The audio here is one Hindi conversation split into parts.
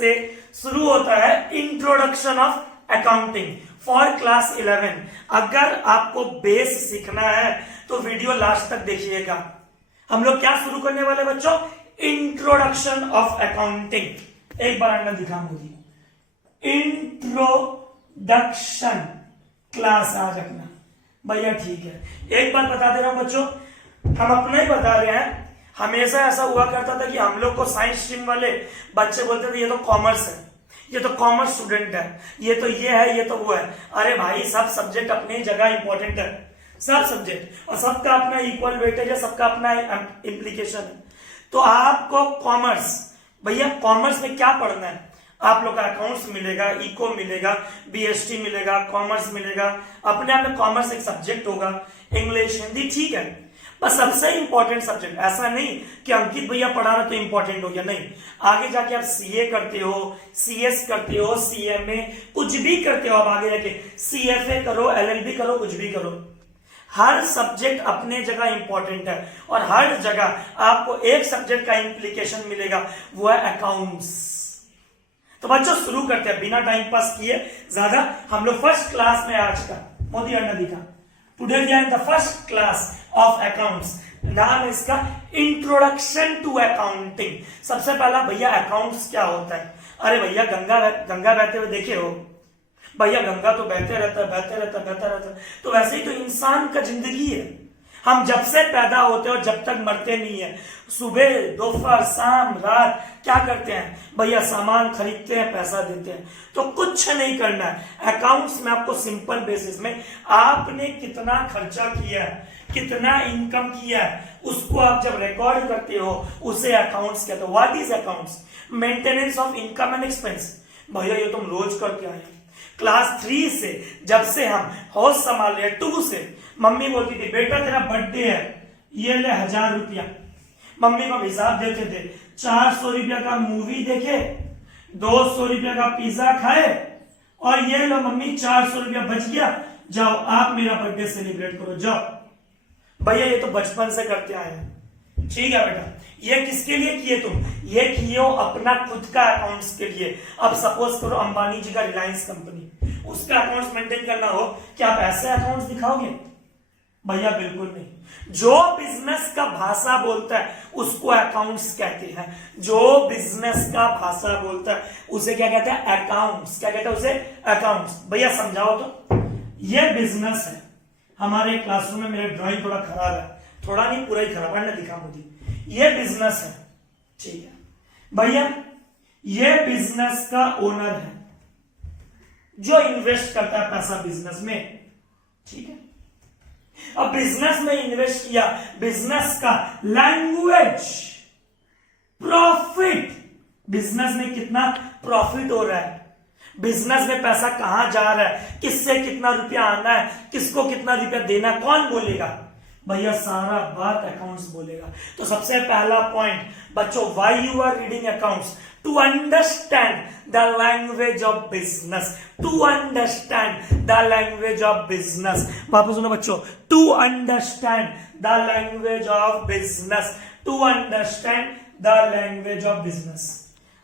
से शुरू होता है introduction of accounting for class 11। अगर आपको बेस सीखना है तो वीडियो लास्ट तक देखिएगा। हम लोग क्या शुरू करने वाले बच्चों? Introduction of accounting. एक बार अंदर दिखा मुझे, इंट्रोडक्शन क्लास आज रखना भैया, ठीक है। एक बात बता दे रहा हूं बच्चों, हम अपना ही बता रहे हैं। हमेशा ऐसा हुआ करता था कि हम लोग को साइंस स्ट्रीम वाले बच्चे बोलते थे ये तो कॉमर्स है, ये तो कॉमर्स स्टूडेंट है, ये तो ये है, ये तो वो है। अरे भाई सब सब्जेक्ट अपनी जगह इंपॉर्टेंट है, सब सब्जेक्ट, और सबका अपना इक्वल वेटेज है, सबका अपना इम्प्लीकेशन है। तो आपको कॉमर्स, भैया कॉमर्स में क्या पढ़ना है? आप लोग का अकाउंट्स मिलेगा, इको मिलेगा, बीएसटी मिलेगा, कॉमर्स मिलेगा। अपने आप में कॉमर्स एक सब्जेक्ट होगा, इंग्लिश हिंदी, ठीक है। बस सबसे इंपॉर्टेंट सब्जेक्ट, ऐसा नहीं कि अंकित भैया पढ़ा रहे तो इंपॉर्टेंट हो गया, नहीं। आगे जाके आप सीए करते हो, सीएस करते हो, सीएमए, कुछ भी करते हो, आप आगे जाके सीएफए करो, एलएलबी करो, कुछ भी करो। हर सब्जेक्ट अपने जगह इंपॉर्टेंट है और हर जगह आपको एक सब्जेक्ट का इंप्लीकेशन मिलेगा, वो है अकाउंट्स। तो बच्चों शुरू करते हैं बिना टाइम पास किए ज्यादा। हम लोग फर्स्ट क्लास में आज का मोदी अन्ना दिखा, today we are in the first class of accounts. नाम है इसका इंट्रोडक्शन टू अकाउंटिंग। सबसे पहला भैया अकाउंट्स क्या होता है? अरे भैया गंगा बहते हुए देखे हो भैया? गंगा तो बहते रहता है। तो वैसे ही तो इंसान का जिंदगी है। हम जब से पैदा होते हैं और जब तक मरते नहीं है, सुबह दोपहर शाम रात क्या करते हैं भैया? सामान खरीदते हैं, पैसा देते हैं। तो कुछ नहीं करना है। अकाउंट्स में आपको सिंपल बेसिस में आपने कितना खर्चा किया है, कितना इनकम किया है, उसको आप जब रिकॉर्ड करते हो उसे अकाउंट्स कहते हो। What is accounts? Maintenance of income and expense. भैया ये तुम रोज करके आए हैं। क्लास 3 से जब से हम हाउस संभाल रहे, 2 से मम्मी बोलती थी बेटा तेरा बर्थडे है, ये ले 1000 रुपया। मम्मी को हिसाब देते थे, 400 रुपया का मूवी देखे, 200 रुपया का पिज्जा खाए, और ये लो मम्मी 400 रुपया बच गया, जाओ आप मेरा बर्थडे सेलिब्रेट करो, जाओ। भैया ये तो बचपन से करते आए हैं, ठीक है बेटा। ये किसके लिए किए तुम? ये किए हो अपना खुद का अकाउंट्स के लिए। अब सपोज करो अंबानी जी का रिलायंस कंपनी, उसका अकाउंट्स मेंटेन करना हो, क्या आप ऐसे अकाउंट्स दिखाओगे? भैया बिल्कुल नहीं। जो बिजनेस का भाषा बोलता है उसको अकाउंट्स कहते हैं। जो बिजनेस का भाषा बोलता है उसे क्या कहते हैं? अकाउंट्स। क्या कहते हैं उसे? अकाउंट्स। भैया समझाओ तो। ये बिजनेस है। हमारे क्लासरूम में मेरा ड्राइंग थोड़ा खराब है, थोड़ा नहीं पूरा ही खराब है, दिखा मुझे। ये बिजनेस है, ठीक है भैया। ये बिजनेस का ओनर है जो इन्वेस्ट करता है पैसा बिजनेस में, ठीक है। अब बिजनेस में इन्वेस्ट किया, बिजनेस का लैंग्वेज प्रॉफिट, बिजनेस में कितना प्रॉफिट हो रहा है, बिजनेस में पैसा कहां जा रहा है, किससे कितना रुपया आना है, किसको कितना रुपया देना, कौन बोलेगा? भैया सारा बात अकाउंट्स बोलेगा। तो सबसे पहला पॉइंट बच्चों, why you are reading accounts? To understand the language of business. To understand the language of business. वापस सुनो बच्चों, to understand the language of business. To understand the language of business.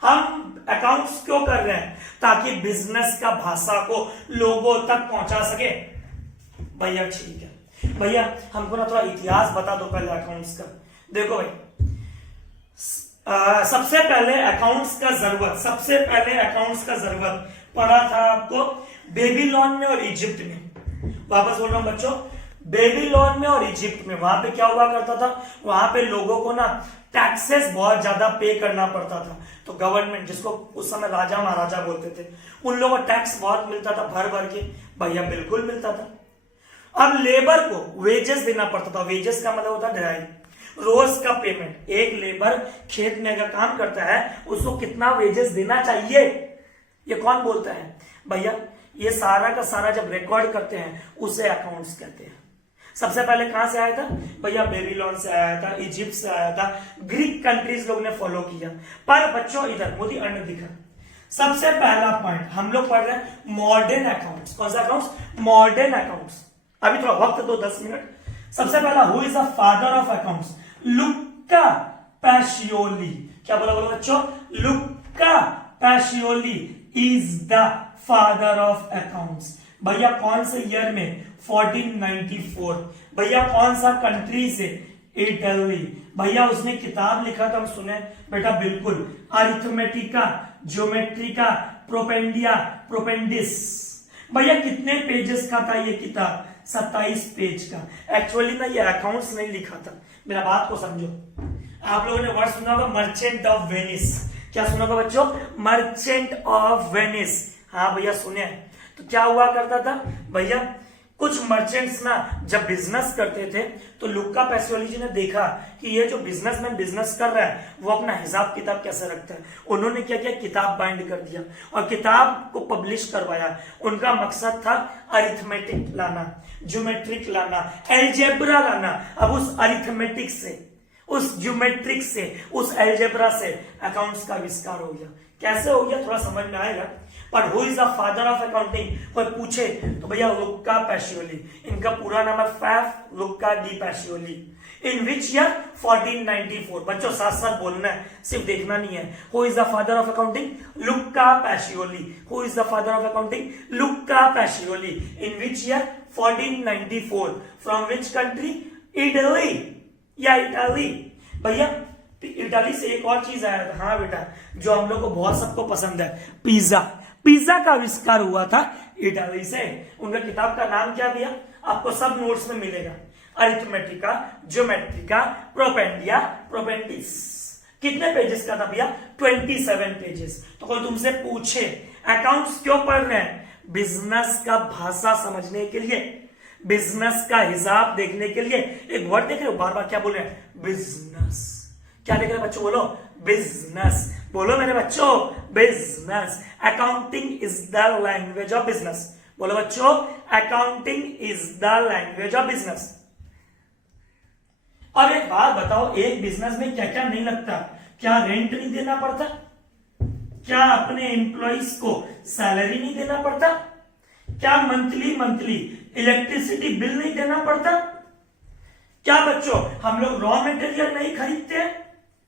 हम अकाउंट्स क्यों कर रहे हैं? ताकि बिजनेस का भाषा को लोगों तक पहुंचा सके। भैया ठीक है भैया, हमको ना थोड़ा इतिहास बता दो पहले अकाउंट्स का। देखो भाई, सबसे पहले अकाउंट्स का जरूरत पड़ा था आपको बेबीलोन में और इजिप्ट में। वापस बोल रहा हूं बच्चों, बेबीलोन में और इजिप्ट में। वहां पे क्या हुआ करता था? वहां पे लोगों को ना टैक्सेस बहुत ज्यादा पे करना पड़ता था। तो गवर्नमेंट, जिसको उस समय राजा महाराजा बोलते थे, उन लोगों को टैक्स बहुत मिलता था भर भर के। भैया बिल्कुल मिलता था। अब लेबर को वेजेस देना पड़ता था। वेजेस का मतलब होता है दराई, रोज का पेमेंट। एक लेबर खेत में अगर काम करता है उसको कितना वेजेस देना चाहिए, ये कौन बोलता है? भैया ये सारा का सारा जब रिकॉर्ड करते हैं उसे अकाउंट्स कहते हैं। सबसे पहले कहां से आया था? भैया बेबीलोन से आया था, इजिप्ट से आया था, ग्रीक कंट्रीज लोग ने फॉलो किया। पर बच्चों इधर मोदी अन्न दिखा। सबसे पहला पॉइंट हम लोग पढ़ रहे हैं मॉडर्न अकाउंट्स। कौन सा अकाउंट्स? Modern accounts. अभी थोड़ा वक्त दो 10 मिनट। सबसे पहला, who is the father of accounts? Luca Pacioli. क्या बोला बोलो बच्चों? Luca Pacioli is the father of accounts. भैया कौन से ईयर में? 1494। भैया कौन सा कंट्री से? इटली। भैया उसने किताब लिखा था, हम सुने बेटा बिल्कुल, अरिथमेटिका ज्योमेट्रिका प्रोपेंडिया प्रोपेंडिस। भैया कितने पेजेस का था ये किताब? 27 पेज का। एक्चुअली ना ये अकाउंट्स नहीं लिखा था, मेरा बात को समझो। आप लोगों ने वर्ड सुना होगा मर्चेंट ऑफ वेनिस। क्या सुना होगा बच्चों? Merchant of Venice. हाँ भैया सुने। तो क्या हुआ करता था भैया, कुछ मर्चेंट्स ना जब बिजनेस करते थे तो लुक्का पैसियोली जी ने देखा कि ये जो बिजनेसमैन बिजनेस कर रहा है वो अपना हिसाब किताब कैसे रखता है। उन्होंने क्या किया, किताब बाइंड कर दिया और किताब को पब्लिश करवाया। उनका मकसद था अरिथमेटिक लाना, ज्योमेट्रिक लाना, एल्जेब्रा लाना। अब उस अरिथमेटिक से, उस ज्योमेट्रिक से, उस एल्जेब्रा से अकाउंट्स का आविष्कार हो गया। कैसे हो गया थोड़ा समझ में आएगा। पर who is the father of accounting कोई पूछे तो भैया लुक्का पैसियोली। इनका पूरा नाम है Faf Lucca de Pacioli. In which year? 1494। बच्चों साथ साथ बोलना है, सिर्फ देखना नहीं है। Who is the father of accounting? Lucca Pacioli. Who is the father of accounting? Lucca Pacioli. In which year? 1494। From which country? Italy या इटाली। भैया इटाली से एक और चीज आया था, हाँ बेटा, जो हम लोग को बहुत सबको पसंद है, पिज्जा। पिज्जा का आविष्कार हुआ था इटाली से। उनका किताब का नाम क्या भैया? आपको सब नोट्स में मिलेगा, अरिथमेटिका ज्योमेट्रिका प्रोपेंडिया प्रोपेंडिस। कितने पेजेस का था भैया? 27 पेजेस। तो कोई तुमसे पूछे अकाउंट्स क्यों पढ़ रहे हैं? बिजनेस का भाषा समझने के लिए, बिजनेस का हिसाब देखने के लिए। एक वर्ड देख रहे हो बार बार क्या बोल रहे हैं? बिजनेस। क्या देख रहे बच्चों? बोलो बिजनेस। बोलो मेरे बच्चों business. Accounting is the language of business. बोलो बच्चों accounting is the language of business. अब एक बात बताओ, एक बिजनेस में क्या क्या नहीं लगता? क्या रेंट नहीं देना पड़ता? क्या अपने एम्प्लॉइज को सैलरी नहीं देना पड़ता? क्या मंथली इलेक्ट्रिसिटी बिल नहीं देना पड़ता? क्या बच्चों हम लोग रॉ मटेरियल नहीं खरीदते हैं?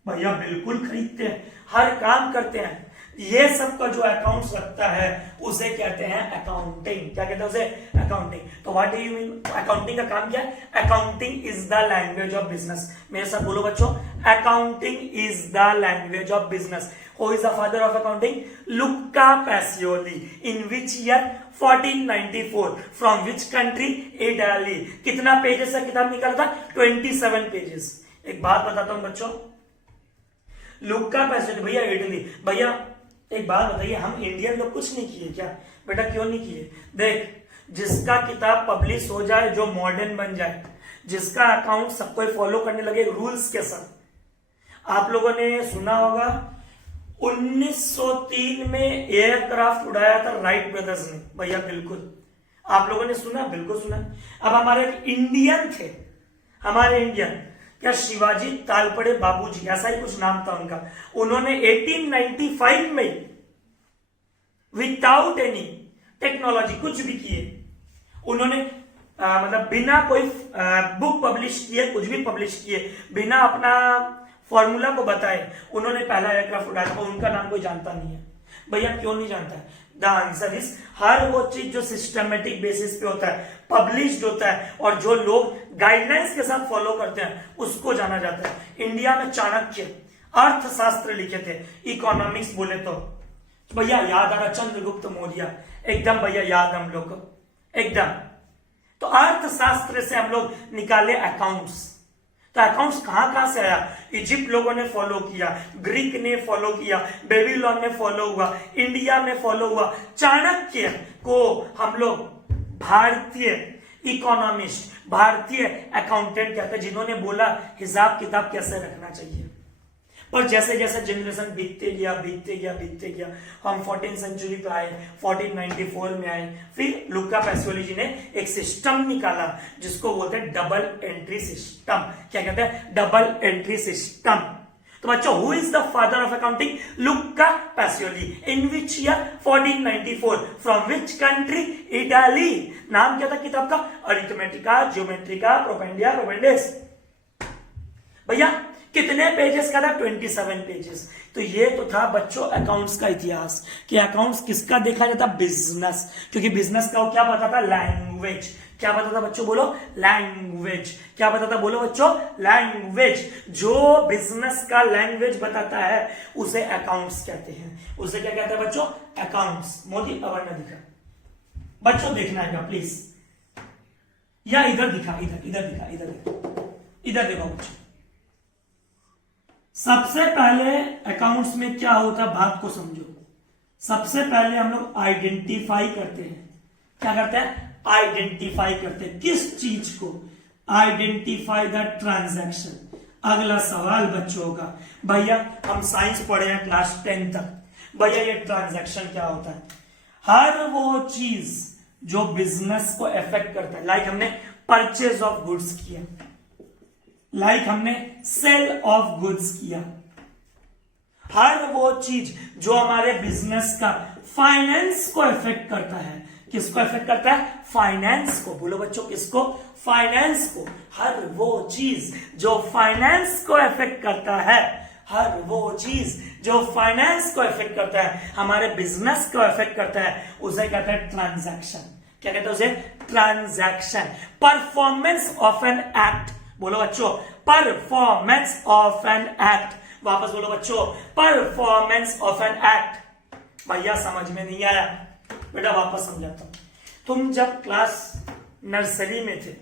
भैया बिल्कुल खरीदते हैं, हर काम करते हैं। ये सब का जो अकाउंट्स लगता है उसे कहते हैं अकाउंटिंग। क्या कहते हैं उसे? अकाउंटिंग। तो what do you mean? Accounting का काम क्या है? Accounting is the language of business. मेरे साथ बोलो बच्चों, accounting is the language of business. Who is the father of accounting? Lucca Pacioli. In which year? 1494। From which country? Italy. कितना पेजेस का किताब निकाला था? 27 पेजेस। एक बात बताता हूं बच्चों, लुक्का पैसियोली भैया इटली। भैया एक बात बताइए, हम इंडियन लोग कुछ नहीं किए क्या? बेटा क्यों नहीं किए? देख, जिसका किताब पब्लिश हो जाए, जो मॉडर्न बन जाए, जिसका अकाउंट सबको फॉलो करने लगे रूल्स के साथ। आप लोगों ने सुना होगा 1903 में एयरक्राफ्ट उड़ाया था राइट ब्रदर्स ने। भैया बिल्कुल, आप लोगों ने सुना? बिल्कुल सुना। अब हमारे इंडियन थे, हमारे इंडियन, क्या शिवाजी तालपड़े बाबूजी, ऐसा ही कुछ नाम था उनका। उन्होंने 1895 में विदाउट एनी टेक्नोलॉजी कुछ भी किए, उन्होंने मतलब बिना कोई बुक पब्लिश किए, कुछ भी पब्लिश किए, बिना अपना फॉर्मूला को बताए उन्होंने पहला एयरक्राफ्ट उड़ाया था। उनका नाम कोई जानता नहीं है। भैया क्यों नहीं जानता है? द आंसर इज, हर वो चीज जो सिस्टमेटिक बेसिस पे होता है, पब्लिश्ड होता है और जो लोग गाइडलाइंस के साथ फॉलो करते हैं उसको जाना जाता है। इंडिया में चाणक्य अर्थशास्त्र लिखे थे, इकोनॉमिक्स बोले तो भैया याद आ रहा चंद्रगुप्त मौर्य, एकदम भैया याद हम लोग को एकदम। तो अर्थशास्त्र से हम लोग निकाले अकाउंट्स। तो अकाउंट्स कहां से आया? इजिप्ट लोगों ने फॉलो किया, ग्रीक ने फॉलो किया, बेबीलोन ने फॉलो हुआ, इंडिया में फॉलो हुआ। चाणक्य को हम लोग भारतीय इकोनॉमिस्ट, भारतीय अकाउंटेंट कहते हैं, जिन्होंने बोला हिसाब किताब कैसे रखना चाहिए। पर जैसे जैसे जनरेशन बीतते गया, हम 14th सेंचुरी पे आए, 1494 में आए, फिर लुक्का पैसियोली जी ने एक सिस्टम निकाला जिसको बोलते हैं डबल एंट्री सिस्टम। क्या कहते हैं? Double entry system. तो बच्चों, who is the father of accounting? Lucca Pacioli. In which year? 1494। From which country? Italy. नाम क्या था किताब का? अरिथमेटिका ज्योमेट्रिका प्रोपेंडिया प्रोपेंडिस। भैया कितने पेजेस का था? 27 पेजेस। तो ये तो था बच्चों अकाउंट्स का इतिहास कि अकाउंट्स किसका देखा जाता? बिजनेस। क्योंकि बिजनेस का क्या पता था? लैंग्वेज। क्या पता था बच्चों? बोलो लैंग्वेज। क्या पता था? बोलो बच्चों लैंग्वेज। जो बिजनेस का लैंग्वेज बताता है उसे अकाउंट्स कहते हैं। उसे क्या कहते हैं बच्चों? अकाउंट्स। मोदी अवर्ण दिखा बच्चों, देखना है क्या प्लीज, या इधर दिखा, इधर देखो बच्चों। सबसे पहले अकाउंट्स में क्या होता है बात को समझो। सबसे पहले हम लोग आइडेंटिफाई करते हैं। क्या करते हैं? आइडेंटिफाई करते हैं। किस चीज को? Identify the transaction. अगला सवाल बच्चों का, भैया हम साइंस पढ़े हैं क्लास 10 तक, भैया ये ट्रांजैक्शन क्या होता है? हर वो चीज जो बिजनेस को अफेक्ट करता है, लाइक हमने परचेज ऑफ गुड्स किया, लाइक हमने सेल ऑफ गुड्स किया, हर वो चीज जो हमारे बिजनेस का फाइनेंस को अफेक्ट करता है। किसको अफेक्ट करता है? फाइनेंस को। बोलो बच्चों किसको? फाइनेंस को। हर वो चीज जो फाइनेंस को अफेक्ट करता है, हर वो चीज जो फाइनेंस को अफेक्ट करता है, हमारे बिजनेस को अफेक्ट करता है, उसे कहते हैं ट्रांजैक्शन। क्या कहते हैं उसे? Transaction. Performance of an act. बोलो बच्चों परफॉर्मेंस ऑफ एन एक्ट। वापस बोलो बच्चों परफॉर्मेंस ऑफ एन एक्ट। भैया समझ में नहीं आया? बेटा वापस समझाता हूं। तुम जब क्लास नर्सरी में थे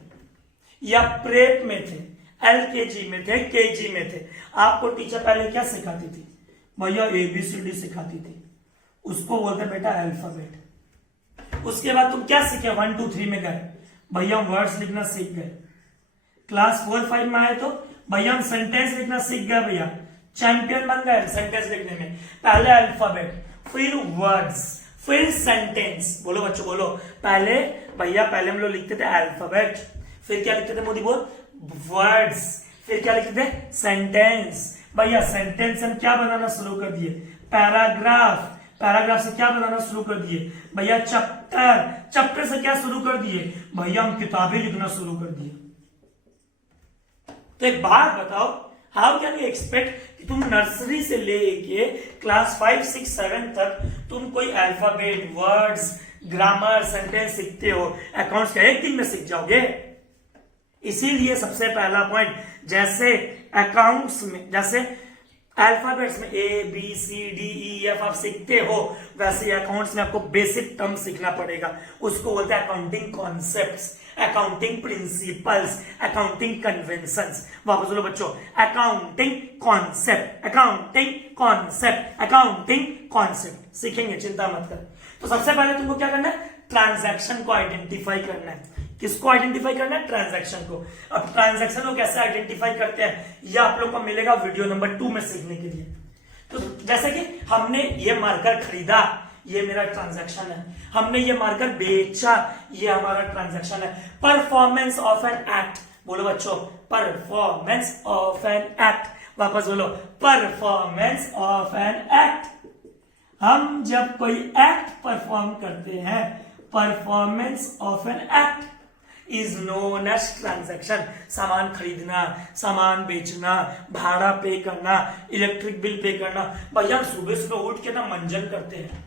या प्रेप में थे, एलकेजी में थे, केजी में थे, आपको टीचर पहले क्या सिखाती थी? भैया एबीसीडी सिखाती थी। उसको बोलते बेटा अल्फाबेट। उसके बाद तुम क्या सीखे? 1 2 3 में गए, भैया हम वर्ड्स लिखना सीख गए। क्लास 4 5 में आए तो भैया हम सेंटेंस लिखना सीख गए। भैया चैंपियन बन गए सेंटेंस लिखने में। पहले अल्फाबेट, फिर वर्ड्स, फिर सेंटेंस। बोलो बच्चों बोलो। पहले भैया पहले हम लोग लिखते थे अल्फाबेट, फिर क्या लिखते थे? मोदी बोल वर्ड्स, फिर क्या लिखते थे? सेंटेंस। भैया सेंटेंस हम क्या बनाना शुरू कर दिए? पैराग्राफ। पैराग्राफ से क्या बनाना शुरू कर दिए? भैया चैप्टर। चैप्टर से क्या शुरू कर दिए? भैया हम किताबें लिखना शुरू कर दिए। तो एक बात बताओ, हाउ कैन यू एक्सपेक्ट कि तुम नर्सरी से लेके क्लास 5 6 7 तक तुम कोई अल्फाबेट, वर्ड्स, ग्रामर, सेंटेंस सीखते हो, अकाउंट्स का एक दिन में सीख जाओगे? इसीलिए सबसे पहला पॉइंट, जैसे अकाउंट्स में जैसे अल्फाबेट्स में A B C D E F आप सीखते हो, वैसे अकाउंट्स में आपको बेसिक टर्म सीखना पड़ेगा। उसको बोलते हैं accounting concepts, accounting principles, accounting conventions. वापस बोलो बच्चों accounting concept, accounting concept, accounting concept सीखेंगे, चिंता मत कर। तो सबसे पहले तुमको क्या करना है? ट्रांजैक्शन को आइडेंटिफाई करना है। किसको आइडेंटिफाई करना है? ट्रांजैक्शन को। अब ट्रांजैक्शन को कैसे आइडेंटिफाई करते हैं यह आप लोग को मिलेगा वीडियो नंबर 2 में सीखने के लिए। तो जैसे कि हमने ये मार्कर खरीदा, ये मेरा ट्रांजैक्शन है। हमने ये मार्कर बेचा, ये हमारा ट्रांजैक्शन है। Performance of an act. बोलो बच्चों परफॉर्मेंस ऑफ एन एक्ट। वापस बोलो परफॉर्मेंस ऑफ एन एक्ट। हम जब कोई एक्ट परफॉर्म करते हैं, performance of an act is known as transaction. सामान खरीदना, सामान बेचना, भाड़ा पे करना, इलेक्ट्रिक बिल पे करना। भैया सुबह सुबह उठ के ना मंजन करते हैं,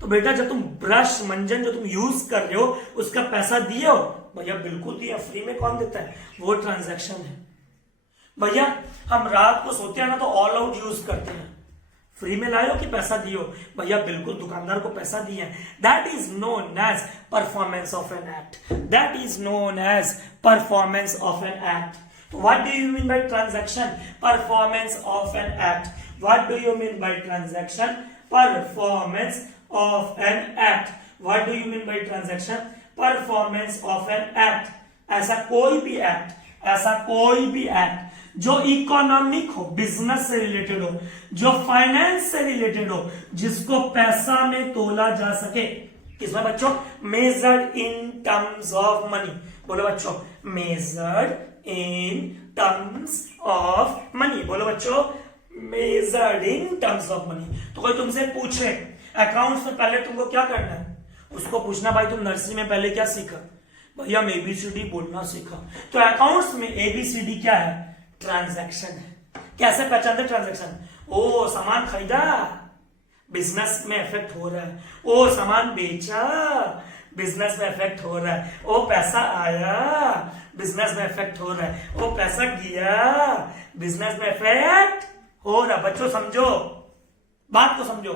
तो बेटा जब तुम ब्रश मंजन जो तुम यूज कर रहे हो उसका पैसा दिए हो? भैया बिल्कुल दिया, फ्री में कौन देता है? वो ट्रांजैक्शन है। भैया हम रात को सोते हैं ना तो ऑल आउट यूज करते हैं, फ्री में लाए हो कि पैसा दियो? भैया बिल्कुल दुकानदार को पैसा दिए। That is known as performance of an act. That is known as performance of an act. What do you mean by transaction? Performance of an act. What do you mean by transaction? Performance of an act. What do you mean by transaction? Performance of an act. ऐसा कोई भी एक्ट, ऐसा कोई भी एक्ट जो इकोनॉमिक हो, बिजनेस से रिलेटेड हो, जो फाइनेंस से रिलेटेड हो, जिसको पैसा में तोला जा सके। किसमें बच्चों? Measured in terms of money. बोलो बच्चों measured in terms of money. बोलो बच्चों measured in terms of money. तो कोई तुमसे पूछे अकाउंट्स में पहले तुमको क्या करना है, उसको पूछना भाई तुम नर्सरी में पहले क्या सीखा? भैया हम एबीसीडी बोलना सीखा। तो अकाउंट्स में एबीसीडी क्या है? ट्रांजैक्शन है। कैसे पहचानते ट्रांजैक्शन? ओ सामान खरीदा, बिजनेस में इफेक्ट हो रहा है। ओ सामान बेचा, बिजनेस में इफेक्ट हो रहा है। ओ पैसा आया, बिजनेस में इफेक्ट हो रहा है। ओ पैसा गया, बिजनेस में इफेक्ट हो रहा है। बच्चों समझो, बात को समझो।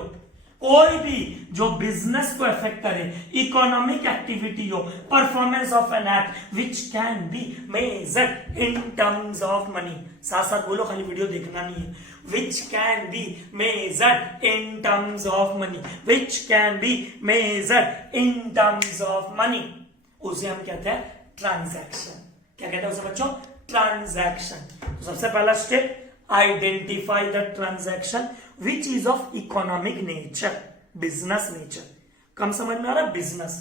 कोई भी जो बिजनेस को इफेक्ट करे, इकोनॉमिक एक्टिविटी हो, performance of an act which can be measured in terms of money. साथ साथ बोलो, खाली वीडियो देखना नहीं है। विच can be measured in terms of money, which can be measured in terms of money, उसे हम कहते हैं ट्रांजैक्शन। क्या कहते हैं उसे बच्चों? ट्रांजैक्शन। तो सबसे पहला step, identify the transaction which is of economic nature, business nature. कम समझ में आ रहा है? बिजनेस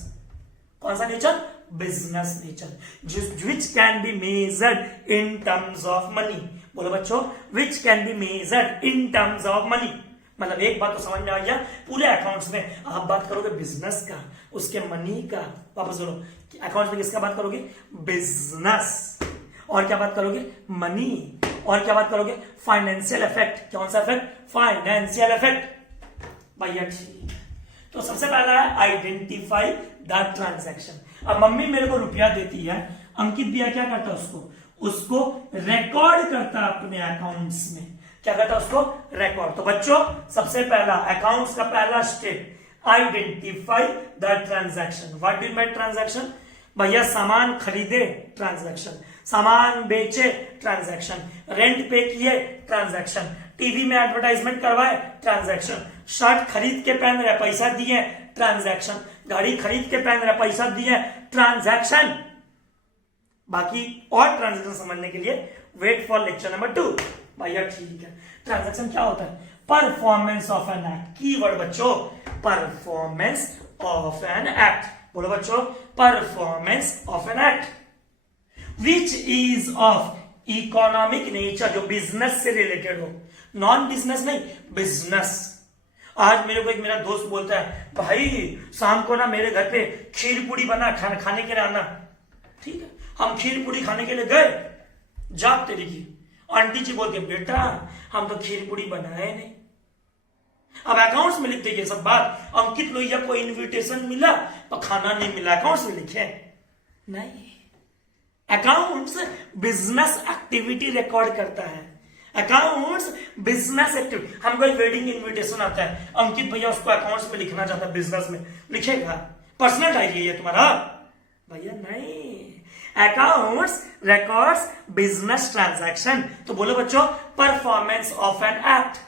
कौन सा nature? Business nature. Which can be measured in terms of money. बोलो बच्चों, which can be measured in terms of money. मतलब एक बात तो समझ में आ गया, पूरे अकाउंट्स में आप बात करोगे बिजनेस का, उसके मनी का। वापस बोलो, अकाउंट्स में किसका बात करोगे? बिजनेस। और क्या बात करोगे? मनी। और क्या बात करोगे? Financial effect. कौन सा इफेक्ट? Financial effect. भैया ठीक। तो सबसे पहला है आइडेंटिफाई द ट्रांजैक्शन। अब मम्मी मेरे को रुपया देती है, अंकित भैया क्या करता है? उसको रिकॉर्ड करता है अपने अकाउंट्स में। क्या करता है? उसको रिकॉर्ड। तो बच्चों सबसे पहला अकाउंट्स का पहला step, identify the transaction. What do bye transaction? भैया सामान खरीदे, ट्रांजैक्शन। सामान बेचे, ट्रांजैक्शन। रेंट पे किए, ट्रांजैक्शन। टीवी में एडवर्टाइजमेंट करवाए, ट्रांजैक्शन। शर्ट खरीद के पहन रहे, पैसा दिए, ट्रांजैक्शन। गाड़ी खरीद के पहन रहे, पैसा दिए, ट्रांजैक्शन। बाकी और ट्रांजैक्शन समझने के लिए वेट फॉर लेक्चर नंबर 2। भैया ठीक है। ट्रांजैक्शन क्या होता है? Performance of an act. Keyword बच्चों, परफॉर्मेंस ऑफ एन एक्ट। बोलो बच्चों, performance of an act which is of economic nature, जो बिजनेस से रिलेटेड हो, नॉन बिजनेस नहीं, बिजनेस। आज मेरे को एक मेरा दोस्त बोलता है, भाई शाम को ना मेरे घर पे खीर पूड़ी बना, खाने के लिए आना। ठीक है, हम खीर पूड़ी खाने के लिए गए, जाग तेरी की आंटी जी बोलते, बेटा हम तो खीर पूड़ी बनाए नहीं। अब अकाउंट्स में लिख देंगे सब बात, अंकित लोहिया को इनविटेशन मिला पर खाना नहीं मिला, अकाउंट्स में लिखे नहीं। अकाउंट्स बिजनेस एक्टिविटी रिकॉर्ड करता है। Accounts business activity. हमको एक वेडिंग इनविटेशन आता है, अंकित भैया उसको अकाउंट्स में लिखना चाहता है, बिजनेस में लिखेगा? पर्सनल डायरी है तुम्हारा? भैया नहीं, अकाउंट्स रिकॉर्ड्स बिजनेस ट्रांजैक्शन। तो बोलो बच्चों, performance of an act,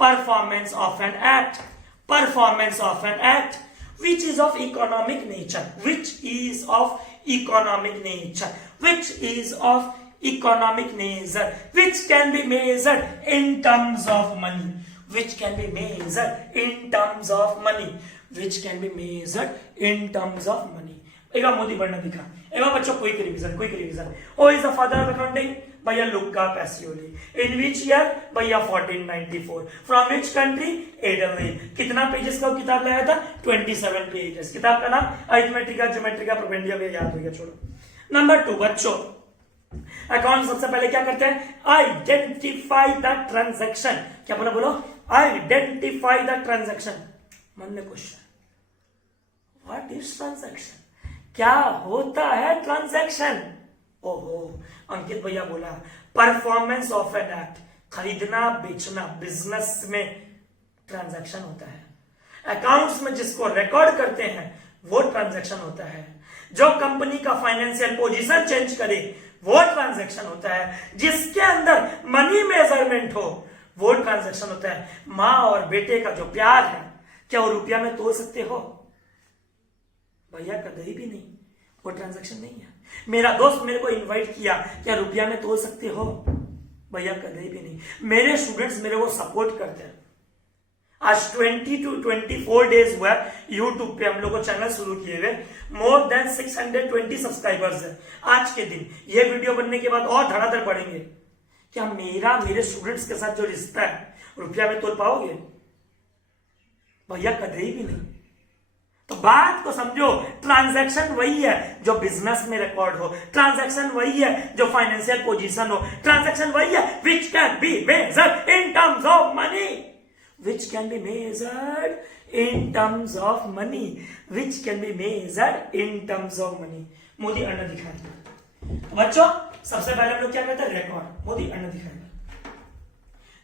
performance of an act, performance of an act which is of economic nature, which is of economic nature, which is of economic nature, which can be measured in terms of money, which can be measured in terms of money, which can be measured in terms of money। एक बार मोदी बढ़ना दिखा। एक बार बच्चों quick revision. Who is the father of accounting? भैया लुका पैसियोली। In which year? भैया 1494। From which country? Italy। कितना पेजेस का किताब लाया था? 27 पेजेस। किताब का नाम अरिथमेटिका ज्योमेट्रिका प्रोपेंडिया, में याद हो गया, छोड़ो। नंबर 2 बच्चों, अकाउंट सबसे पहले क्या करते हैं? Identify the transaction. क्या बोला? बोलो, आइडेंटिफाई द ट्रांजैक्शन। मन में क्वेश्चन, व्हाट इज ट्रांजैक्शन? क्या होता है ट्रांजैक्शन? ओहो, अंकित भैया बोला परफॉर्मेंस ऑफ एन एक्ट, खरीदना बेचना, बिजनेस में ट्रांजैक्शन होता है। अकाउंट्स में जिसको रिकॉर्ड करते हैं वो ट्रांजैक्शन होता है। जो कंपनी का फाइनेंशियल पोजीशन चेंज करे वो ट्रांजैक्शन होता है। जिसके अंदर मनी मेजरमेंट हो वो ट्रांजैक्शन होता है। माँ और बेटे का जो प्यार है, क्या वो रुपया में तोल सकते हो? भैया कभी भी नहीं, वो ट्रांजैक्शन नहीं है। मेरा दोस्त मेरे को इनवाइट किया, क्या रुपया में तोल सकते हो? भैया कभी भी नहीं। मेरे स्टूडेंट्स मेरे को सपोर्ट करते हैं। आज 20 to 24 डेज हुआ यूट्यूब पे हम लोग को चैनल शुरू किए हुए, मोर देन 620 सब्सक्राइबर्स है आज के दिन। ये वीडियो बनने के बाद और धड़ाधड़ बढ़ेंगे। क्या मेरे स्टूडेंट्स के साथ जो रिश्ता है रुपया में तोल पाओगे? भैया कभी भी नहीं। तो बात को समझो, ट्रांजैक्शन वही है जो बिजनेस में रिकॉर्ड हो, ट्रांजैक्शन वही है जो फाइनेंशियल पोजीशन हो, ट्रांजैक्शन वही है विच can be measured in terms of money, which can be measured in terms of money, which can be measured in terms of money. Modi अन्न दिखाएगा। तो बच्चों सबसे पहले हम लोग क्या कहते हैं, रिकॉर्ड। मोदी अन्न दिखाएगा।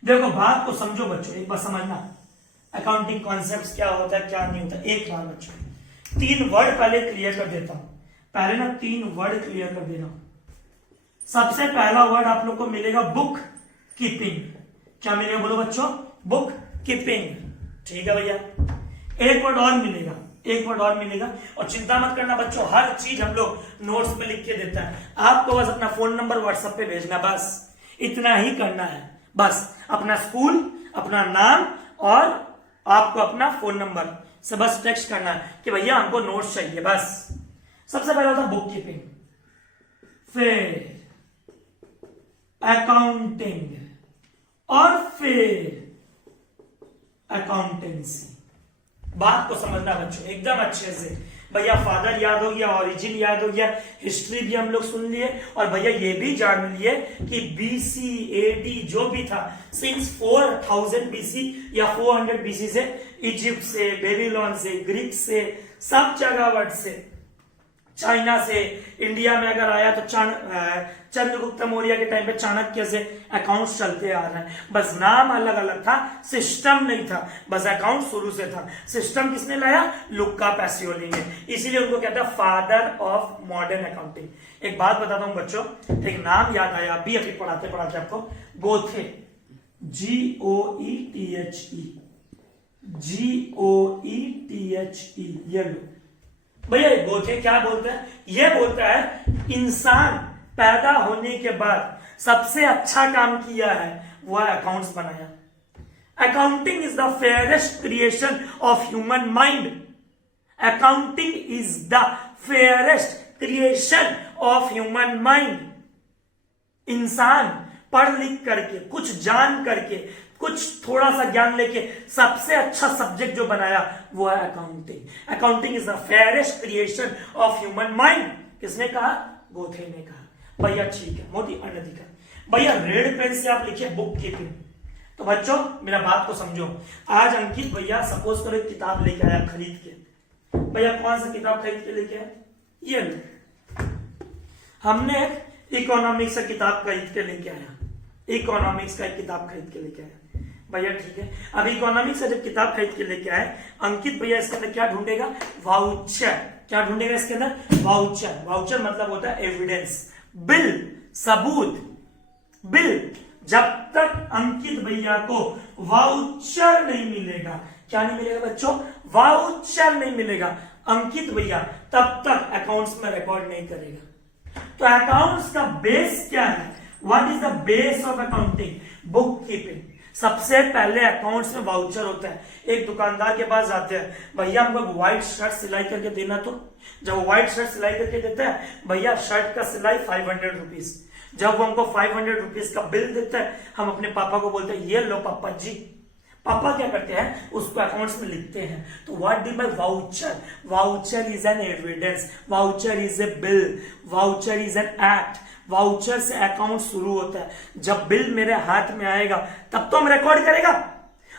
देखो बात को समझो बच्चों, एक बार समझना अकाउंटिंग कॉन्सेप्ट्स क्या होता है क्या नहीं होता। एक बार बच्चों 3 वर्ड पहले क्लियर कर देता हूं, पहले ना 3 वर्ड क्लियर कर दे रहा हूं। सबसे पहला वर्ड आप लोग को मिलेगा बुक कीपिंग। क्या मिलेगा बोलो बच्चों, बुक कीपिंग। ठीक है भैया, एक वर्ड और मिलेगा, एक वर्ड और मिलेगा। और चिंता मत करना बच्चों, हर चीज हम लोग नोट्स पे लिख के देता है, आपको बस अपना फोन नंबर व्हाट्सएप पे भेजना, बस इतना ही करना है। बस अपना स्कूल, अपना नाम और आपको अपना फोन नंबर से बस टेक्स्ट करना है कि भैया हमको नोट्स चाहिए, बस। सबसे पहले होता बुक कीपिंग, फिर अकाउंटिंग और फिर अकाउंटेंसी। बात को समझना बच्चों एकदम अच्छे से। भैया फादर याद हो गया, ओरिजिन याद हो गया, हिस्ट्री भी हम लोग सुन लिए, और भैया ये भी जान लिए कि बीसी एडी जो भी था सिंस 4000 बीसी या 400 बीसी से इजिप्ट से, बेबीलोन से, ग्रीक से, सब जगह वर्ड से, चाइना से, इंडिया में अगर आया तो चंद्रगुप्त मौर्य के टाइम पे चाणक्य से अकाउंट्स चलते आ रहे हैं। बस नाम अलग अलग था, सिस्टम नहीं था, बस अकाउंट शुरू से था। सिस्टम किसने लाया, लुक्का पैसियोली ने, इसीलिए उनको कहता है फादर ऑफ मॉडर्न अकाउंटिंग। एक बात बताता हूं बच्चों, एक नाम याद आया अभी अभी पढ़ाते पढ़ाते आपको, गोथे, GOETHE, GOETHE, ये लो भैया। गोथे क्या बोलता है, ये बोलता है इंसान पैदा होने के बाद सबसे अच्छा काम किया है वह अकाउंट्स बनाया। Accounting is the fairest creation of human mind. Accounting is the fairest creation of human mind. इंसान पढ़ लिख करके, कुछ जान करके, कुछ थोड़ा सा ज्ञान लेके सबसे अच्छा सब्जेक्ट जो बनाया वो है accounting. Accounting is the fairest creation of human mind. किसने कहा, गोथे ने कहा। भैया ठीक है, मोदी अनधिकार। भैया रेड पेन से आप लिखिए बुक कीपिंग। तो बच्चों मेरा बात को समझो, आज अंकित भैया सपोज करो एक किताब लेके आया खरीद के। भैया कौन सा किताब खरीद के लेके आया, ये लो। हमने इकोनॉमिक्स का किताब खरीद के लेके आया, इकोनॉमिक्स का एक किताब खरीद के लेके आया। भैया ठीक है, अब इकोनॉमिक्स से जब किताब खरीद के लेके आए अंकित भैया, इसके अंदर क्या ढूंढेगा, वाउचर। क्या ढूंढेगा इसके अंदर, वाउचर। वाउचर मतलब होता है एविडेंस, बिल, सबूत, बिल। जब तक अंकित भैया को वाउचर नहीं मिलेगा, क्या नहीं मिलेगा बच्चों, वाउचर नहीं मिलेगा, अंकित भैया तब तक अकाउंट्स में रिकॉर्ड नहीं करेगा। तो अकाउंट्स का बेस क्या है, what is the base of accounting, book keeping. सबसे पहले अकाउंट्स में वाउचर होता है। एक दुकानदार के पास जाते हैं, भैया हमको व्हाइट शर्ट सिलाई करके देना। तो जब व्हाइट शर्ट सिलाई करके देता है, भैया शर्ट का सिलाई 500 रुपीज। जब वो हमको 500 रुपीज का बिल देता है, हम अपने पापा को बोलते हैं ये लो पापा जी। पापा क्या करते हैं, उसको अकाउंट्स में लिखते हैं। तो what do by voucher, voucher is an evidence, voucher is a bill, voucher is an act. Voucher से अकाउंट शुरू होता है। जब बिल मेरे हाथ में आएगा तब तो हम रिकॉर्ड करेगा।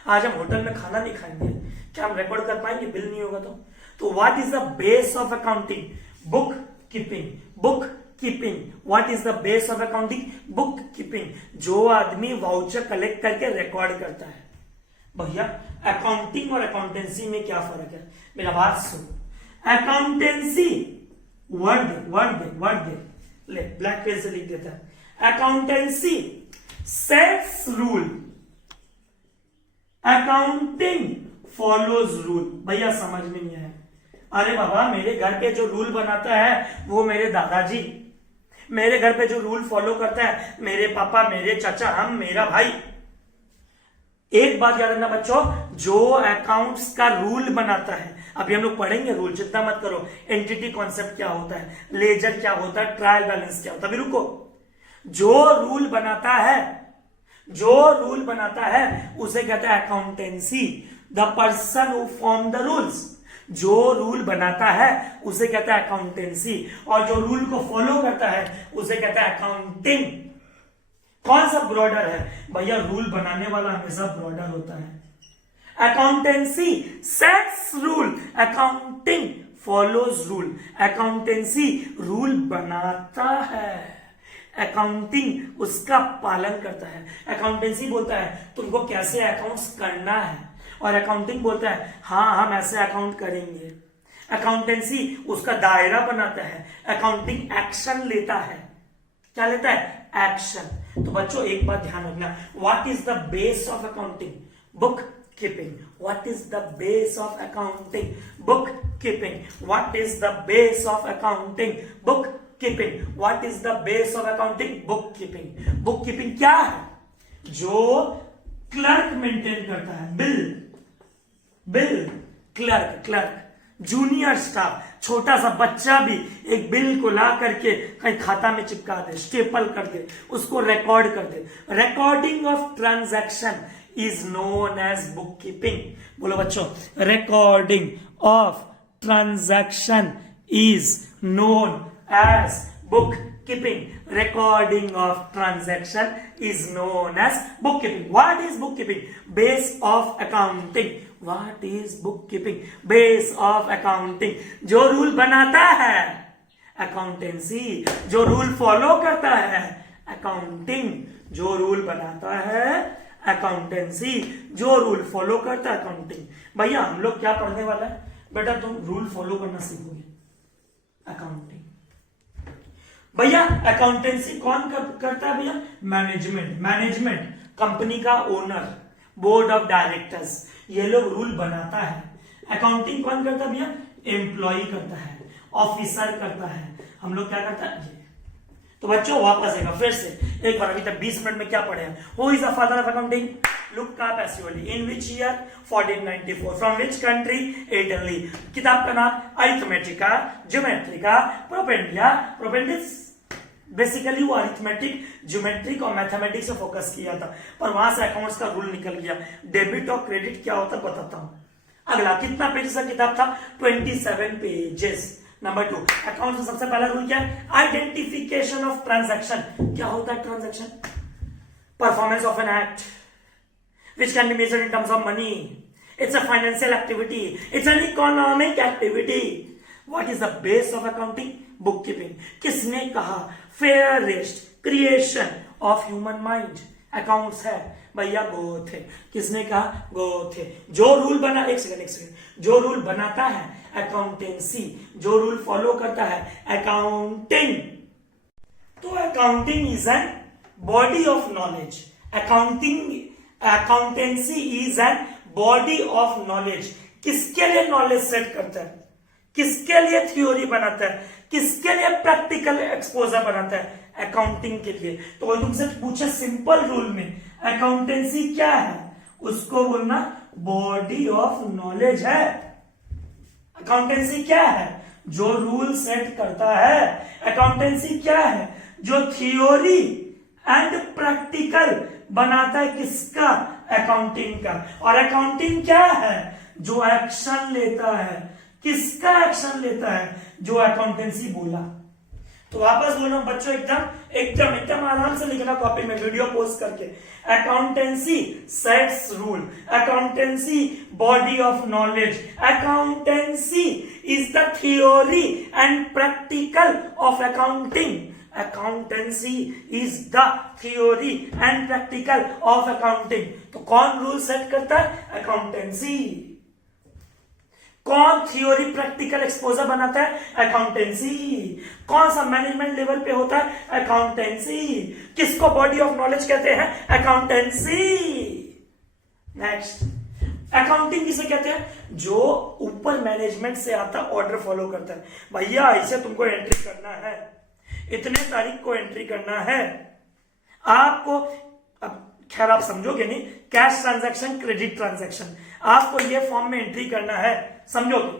आज हम होटल में खाना नहीं खाएंगे, क्या हम रिकॉर्ड कर पाएंगे, बिल नहीं होगा तो what is the base of accounting, book keeping. Book keeping, what is the base of accounting, book keeping. जो आदमी वाउचर कलेक्ट करके रिकॉर्ड करता है। भैया अकाउंटिंग और अकाउंटेंसी में क्या फर्क है, मेरा बात सुनो। अकाउंटेंसी वर्ड दे ले, ब्लैक पेन से लिख देता है। Accountancy sets rule, accounting follows rule. भैया समझ में नहीं आया, अरे बाबा मेरे घर पे जो रूल बनाता है वो मेरे दादाजी, मेरे घर पे जो रूल फॉलो करता है मेरे पापा, मेरे चाचा, हम, मेरा भाई। एक बात याद रखना बच्चों, जो अकाउंट्स का रूल बनाता है, अभी हम लोग पढ़ेंगे रूल, चिंता मत करो। एंटिटी कॉन्सेप्ट क्या होता है, लेजर क्या होता है, ट्रायल बैलेंस क्या होता है, अभी रुको। जो रूल बनाता है, जो रूल बनाता है उसे कहता है accountancy. The person who form the rules, जो रूल बनाता है उसे कहता है अकाउंटेंसी, और जो रूल को फॉलो करता है उसे कहता है अकाउंटिंग। कौन सा ब्रॉडर है भैया? रूल बनाने वाला हमेशा ब्रॉडर होता है। Accountancy sets rule, accounting follows rule. Accountancy rule बनाता है, अकाउंटिंग उसका पालन करता है। अकाउंटेंसी बोलता है तुमको कैसे अकाउंट्स करना है, और अकाउंटिंग बोलता है हाँ हम ऐसे अकाउंट करेंगे। अकाउंटेंसी उसका दायरा बनाता है, अकाउंटिंग एक्शन लेता है। क्या लेता है? एक्शन। तो बच्चों एक बात ध्यान रखना, what is the base of accounting? Book keeping. What is the base of accounting? Book keeping. What is the base of accounting? Book keeping. What is the base of accounting? Book keeping. Book keeping क्या है? जो क्लर्क मेंटेन करता है, बिल क्लर्क जूनियर स्टाफ, छोटा सा बच्चा भी एक बिल को ला करके कहीं खाता में चिपका दे, स्टेपल कर दे, उसको रिकॉर्ड कर दे। Recording of transaction is known as book keeping. बोलो बच्चों, recording of transaction is known as book keeping. Recording of transaction is known as bookkeeping. What is bookkeeping? Base of accounting. What is bookkeeping? Base of accounting. जो रूल बनाता है अकाउंटेंसी, जो रूल फॉलो करता है अकाउंटिंग। जो रूल बनाता है अकाउंटेंसी, जो रूल फॉलो करता है अकाउंटिंग। भैया हम लोग क्या पढ़ने वाला है? बेटा तुम रूल फॉलो करना सीखोगे, अकाउंटिंग। भैया अकाउंटेंसी कौन करता है भैया? मैनेजमेंट कंपनी का ओनर, बोर्ड ऑफ डायरेक्टर्स, ये लोग रूल बनाता है। अकाउंटिंग कौन करता है भैया? एम्प्लॉय करता है, ऑफिसर करता है। हम लोग क्या करता है? ये। तो बच्चों वापस आएगा फिर से एक बार, अभी तक 20 मिनट में क्या पढ़े हैं? Who is the father of accounting? Luca Pacioli. In which year? 1494। From which country? Italy. किताब का नाम? अरिथमेटिका ज्योमेट्रिका प्रोपेंडिया। प्रोपेंडिस बेसिकली वो अरिथमेटिक, ज्योमेट्रिक और मैथमेटिक्स से फोकस किया था, पर वहां से अकाउंट्स का रूल निकल गया। डेबिट और क्रेडिट क्या होता है बताता हूं। अगला कितना पेज का किताब था? 27 पेजेस। नंबर 2 अकाउंट में सबसे पहला रूल क्या है? Identification of transaction. क्या होता है transaction? Performance of an act which can be measured in terms of money. It's a financial activity. It's an economic activity. What is the base of accounting? Bookkeeping. किसने कहा? Fairest creation of human mind. Accounts है भैया गोथे। किसने कहा? गोथे। जो रूल बना, एक सेकंड, जो रूल बनाता है अकाउंटेंसी, जो रूल फॉलो करता है अकाउंटिंग। तो accounting is N body of knowledge. Accountancy is an body of knowledge. किसके लिए नॉलेज सेट करता है? किसके लिए थ्योरी बनाता है? किसके लिए प्रैक्टिकल एक्सपोजर बनाता है? अकाउंटिंग के लिए। तो कोई तुमसे पूछे सिंपल रूल में अकाउंटेंसी क्या है, उसको बोलना बॉडी ऑफ नॉलेज है। अकाउंटेंसी क्या है? जो रूल सेट करता है। अकाउंटेंसी क्या है? जो थ्योरी एंड प्रैक्टिकल बनाता है। किसका? अकाउंटिंग का। और अकाउंटिंग क्या है? जो एक्शन लेता है। किसका एक्शन लेता है? जो अकाउंटेंसी बोला। तो वापस बोल रहा हूं बच्चों, एकदम आराम से लिखना कॉपी में, वीडियो पोस्ट करके। Accountancy sets rule, accountancy body of knowledge, accountancy is the theory and practical of accounting. Accountancy is the theory and practical of accounting. तो कौन रूल सेट करता है? अकाउंटेंसी। कौन थ्योरी प्रैक्टिकल एक्सपोजर बनाता है? अकाउंटेंसी। कौन सा मैनेजमेंट लेवल पे होता है? अकाउंटेंसी। किसको बॉडी ऑफ नॉलेज कहते हैं? अकाउंटेंसी। नेक्स्ट, अकाउंटिंग किसे कहते हैं? जो ऊपर मैनेजमेंट से आता ऑर्डर फॉलो करता है। भैया ऐसे तुमको एंट्री करना है, इतने तारीख को एंट्री करना है आपको। अब खैर आप समझोगे नहीं, कैश ट्रांजैक्शन, क्रेडिट ट्रांजैक्शन, आपको ये फॉर्म में एंट्री करना है, समझोगे?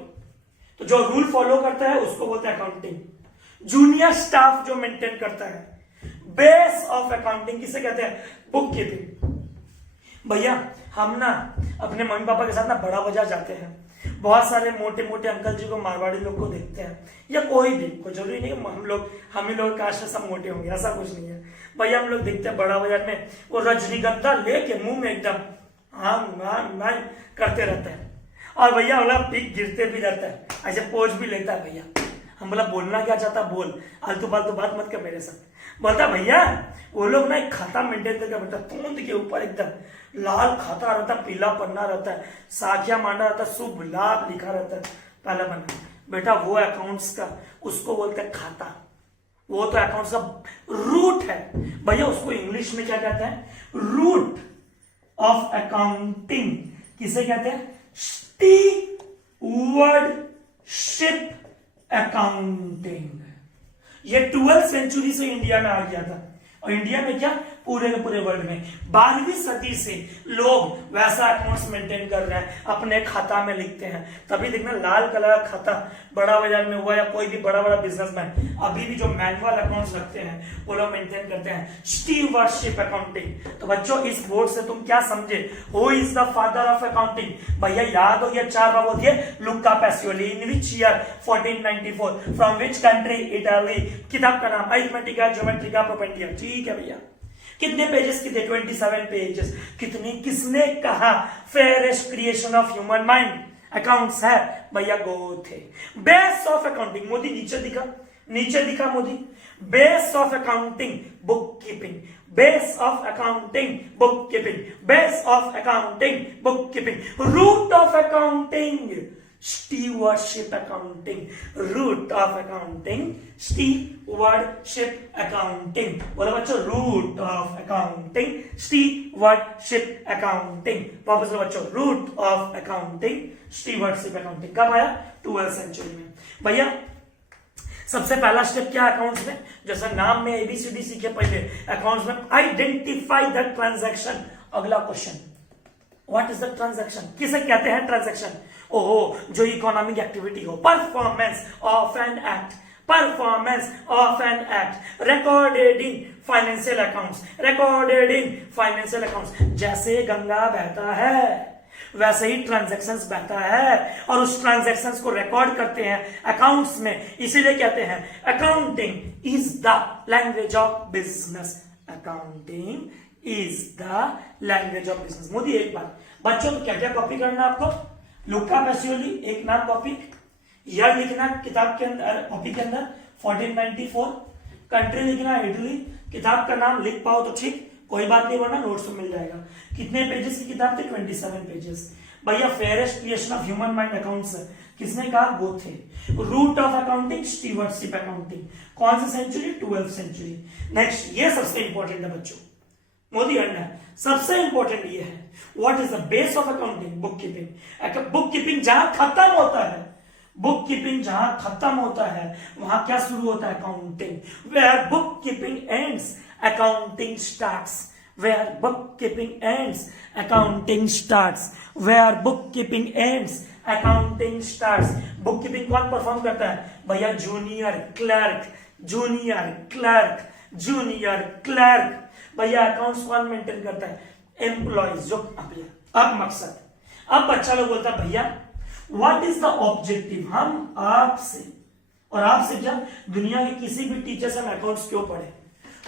तो जो रूल फॉलो करता है उसको बोलते हैं अकाउंटिंग। जूनियर स्टाफ जो मेंटेन करता है। बेस ऑफ अकाउंटिंग किसे कहते हैं? Book keeping. भैया हम ना अपने मम्मी पापा के साथ ना बड़ा बाजार जाते हैं। बहुत सारे मोटे मोटे अंकल जी को, मारवाड़ी लोग को देखते हैं, या कोई भी, कोई जरूरी नहीं हम ही लोग काश सब मोटे होंगे, ऐसा कुछ नहीं है भैया। हम लोग देखते हैं बड़ा बाजार में वो रजनीगंधा लेके मुंह में एकदम हाँ करते रहते हैं, और भैया बोला पिक गिरते भी रहता है, ऐसे पोज भी लेता है भैया। हम बोला बोलना क्या चाहता, बोल, आलतू फालतू बात मत कर मेरे साथ। बोलता भैया वो लोग ना एक खाता मेंटेन करके बेटा, तूंद के ऊपर एकदम लाल खाता रहता, पीला पन्ना रहता है, साखिया मांडा रहता, शुभ लाभ लिखा रहता है पहला बना बेटा, वो अकाउंट्स का उसको बोलते हैं खाता, वो तो अकाउंट्स का रूट है भैया। उसको इंग्लिश में क्या कहते हैं, रूट ऑफ अकाउंटिंग। किसे कहते हैं, स्टीवर्डशिप अकाउंटिंग। ये 12वीं सेंचुरी से इंडिया में आ गया था, और इंडिया में क्या पूरे के पूरे वर्ल्ड में 12वीं सदी से लोग वैसा अकाउंट्स मेंटेन कर रहे हैं, अपने खाता में लिखते हैं। तभी देखना लाल कलर का खाता बड़ा बाजार में हुआ, या कोई भी बड़ा बड़ा बिजनेसमैन अभी भी जो मैनुअल अकाउंट्स रखते हैं वो लोग मेंटेन करते हैं, स्टीवर्डशिप अकाउंटिंग। तो बच्चों इस बोर्ड से तुम क्या समझे, who is the father of accounting? भैया याद हो गया, 4 बाबू दिए, Luca Pacioli. In which year 1494, from which country? Italy. किताब का नाम अरिथमेटिका ज्योमेट्रिका प्रोपेंडिया। ठीक है भैया, कितने पेजेस की थे? 27 पेजेस। कितनी, किसने कहा fairest creation of human mind accounts है? भैया गो थे। बेस ऑफ अकाउंटिंग, मोदी नीचे दिखा, नीचे दिखा Modi. Base of accounting book keeping, base of accounting book keeping, base of accounting book keeping. Root of accounting stewardship accounting, root of accounting stewardship accounting. बोलो बच्चों, root of accounting stewardship accounting. वापस बोलो बच्चों, root of accounting stewardship accounting. कब आया? 12वीं सेंचुरी में। भैया सबसे पहला स्टेप क्या है अकाउंट्स में? जैसा नाम में एबीसीडी सीखे पहले, अकाउंट्स में आइडेंटिफाई द ट्रांजैक्शन। अगला question, what is the transaction? किसे कहते हैं ट्रांजैक्शन? ओहो, जो इकोनॉमिक एक्टिविटी हो, performance of an act, performance of an act recorded in financial accounts, recorded in financial accounts. जैसे गंगा बहता है वैसे ही ट्रांजैक्शंस बहता है, और उस ट्रांजैक्शंस को रिकॉर्ड करते हैं अकाउंट्स में, इसीलिए कहते हैं accounting is the language of business. Accounting is the language of business. Modi एक बात, बच्चों तो क्या क्या कॉपी करना है आपको? लुका पैसियोली एक नाम कॉपी, ईयर लिखना किताब के अंदर, कॉपी के अंदर 1494, कंट्री लिखना इटली, किताब का नाम लिख पाओ तो ठीक, कोई बात नहीं, वरना नोट्स में मिल जाएगा। कितने पेजेस की किताब थी? 27 पेजेस। भैया fairest creation of human mind accounts किसने कहा? Goethe. Root of accounting stewardship accounting, कौन सी सेंचुरी? 12वीं सेंचुरी। नेक्स्ट, ये सबसे इंपॉर्टेंट है बच्चों, मोदी अंडा सबसे इंपॉर्टेंट ये है, what is the base of accounting? Book keeping. Book keeping जहां खत्म होता है, बुक कीपिंग जहां खत्म होता है वहां क्या शुरू होता है? Accounting. Where book keeping ends accounting starts, where book keeping ends accounting starts, where book keeping ends accounting starts. Book keeping कौन परफॉर्म करता है? भैया junior clerk, junior clerk, junior clerk. भैया अकाउंट्स कौन मेंटेन करता है? एम्प्लॉइज, जो अब मकसद, अब बच्चा लोग बोलता है भैया व्हाट इज द ऑब्जेक्टिव? हम आपसे, और आपसे क्या, दुनिया के किसी भी टीचर से हम अकाउंट्स क्यों पढ़े?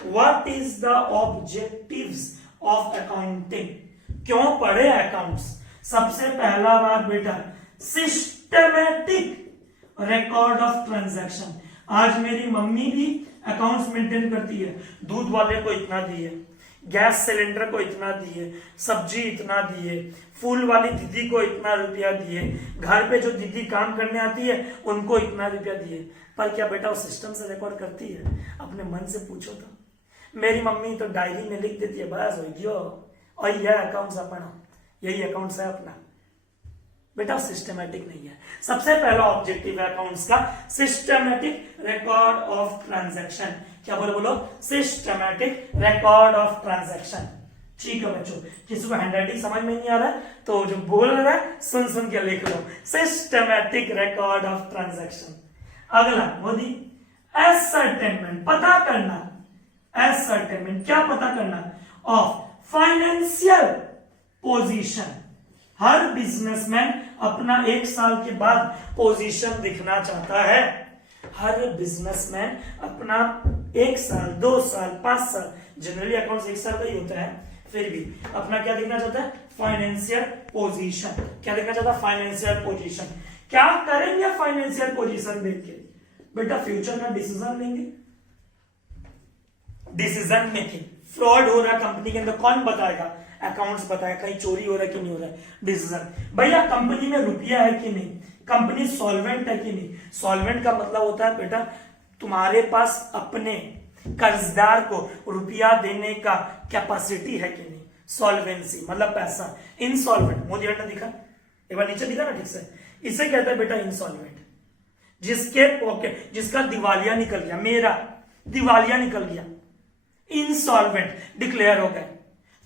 What is the objectives of accounting? क्यों पढ़े अकाउंट्स? सबसे पहला बात बेटा, सिस्टमैटिक रिकॉर्ड ऑफ ट्रांजैक्शन। आज मेरी मम्मी भी अकाउंट्स मेंटेन करती है, दूध वाले को इतना दिए, गैस सिलेंडर को इतना दिए, सब्जी इतना दिए, फूल वाली दीदी को इतना रुपया दिए, घर पे जो दीदी काम करने आती है उनको इतना रुपया दिए। पर क्या बेटा वो सिस्टम से रिकॉर्ड करती है? अपने मन से पूछो तो। मेरी मम्मी तो डायरी में लिख देती है, बस हो गयो, और यह अकाउंट्स अपना, यही अकाउंट्स है अपना। बेटा सिस्टमैटिक नहीं है। सबसे पहला ऑब्जेक्टिव है अकाउंट्स का सिस्टमैटिक रिकॉर्ड ऑफ ट्रांजैक्शन। क्या बोलो बोलो? Systematic record of transaction. ठीक है बच्चों, किसी को हैंडराइटिंग समझ में नहीं आ रहा है तो जो बोल रहा है सुन सुन के लिख लो, सिस्टमैटिक रिकॉर्ड ऑफ ट्रांजैक्शन। अगला मोदी, एसर्टेनमेंट, पता करना, एसर्टेनमेंट क्या पता करना? Of financial position, her businessman अपना 1 साल के बाद पोजीशन दिखना चाहता है। हर बिजनेसमैन अपना 1 साल, 2 साल, 5 साल, जनरली अकाउंट्स 1 साल का ही होता है, फिर भी अपना क्या दिखना चाहता है? Financial position. क्या देखना चाहता है? Financial position. क्या करेंगे फाइनेंशियल पोजीशन देख के? बेटा फ्यूचर का डिसीजन लेंगे। Decision making. फ्रॉड हो रहा है कंपनी के अंदर, कौन बताएगा? अकाउंट्स बताएगा। कहीं चोरी हो रहा है कि नहीं हो रहा है? डिसीजन। भैया कंपनी में रुपया है कि नहीं? कंपनी सॉल्वेंट है कि नहीं? सॉल्वेंट का मतलब होता है बेटा तुम्हारे पास अपने कर्जदार को रुपया देने का कैपेसिटी है कि नहीं? सॉल्वेंसी मतलब पैसा। इंसॉल्वेंट मुझे ना दिखा, एक बार नीचे दिखा ना ठीक से, इसे कहते हैं बेटा इंसॉल्वेंट। जिसके पॉकेट, जिसका दिवालिया निकल गया, मेरा दिवालिया निकल गया, इंसॉल्वेंट डिक्लेयर हो गए।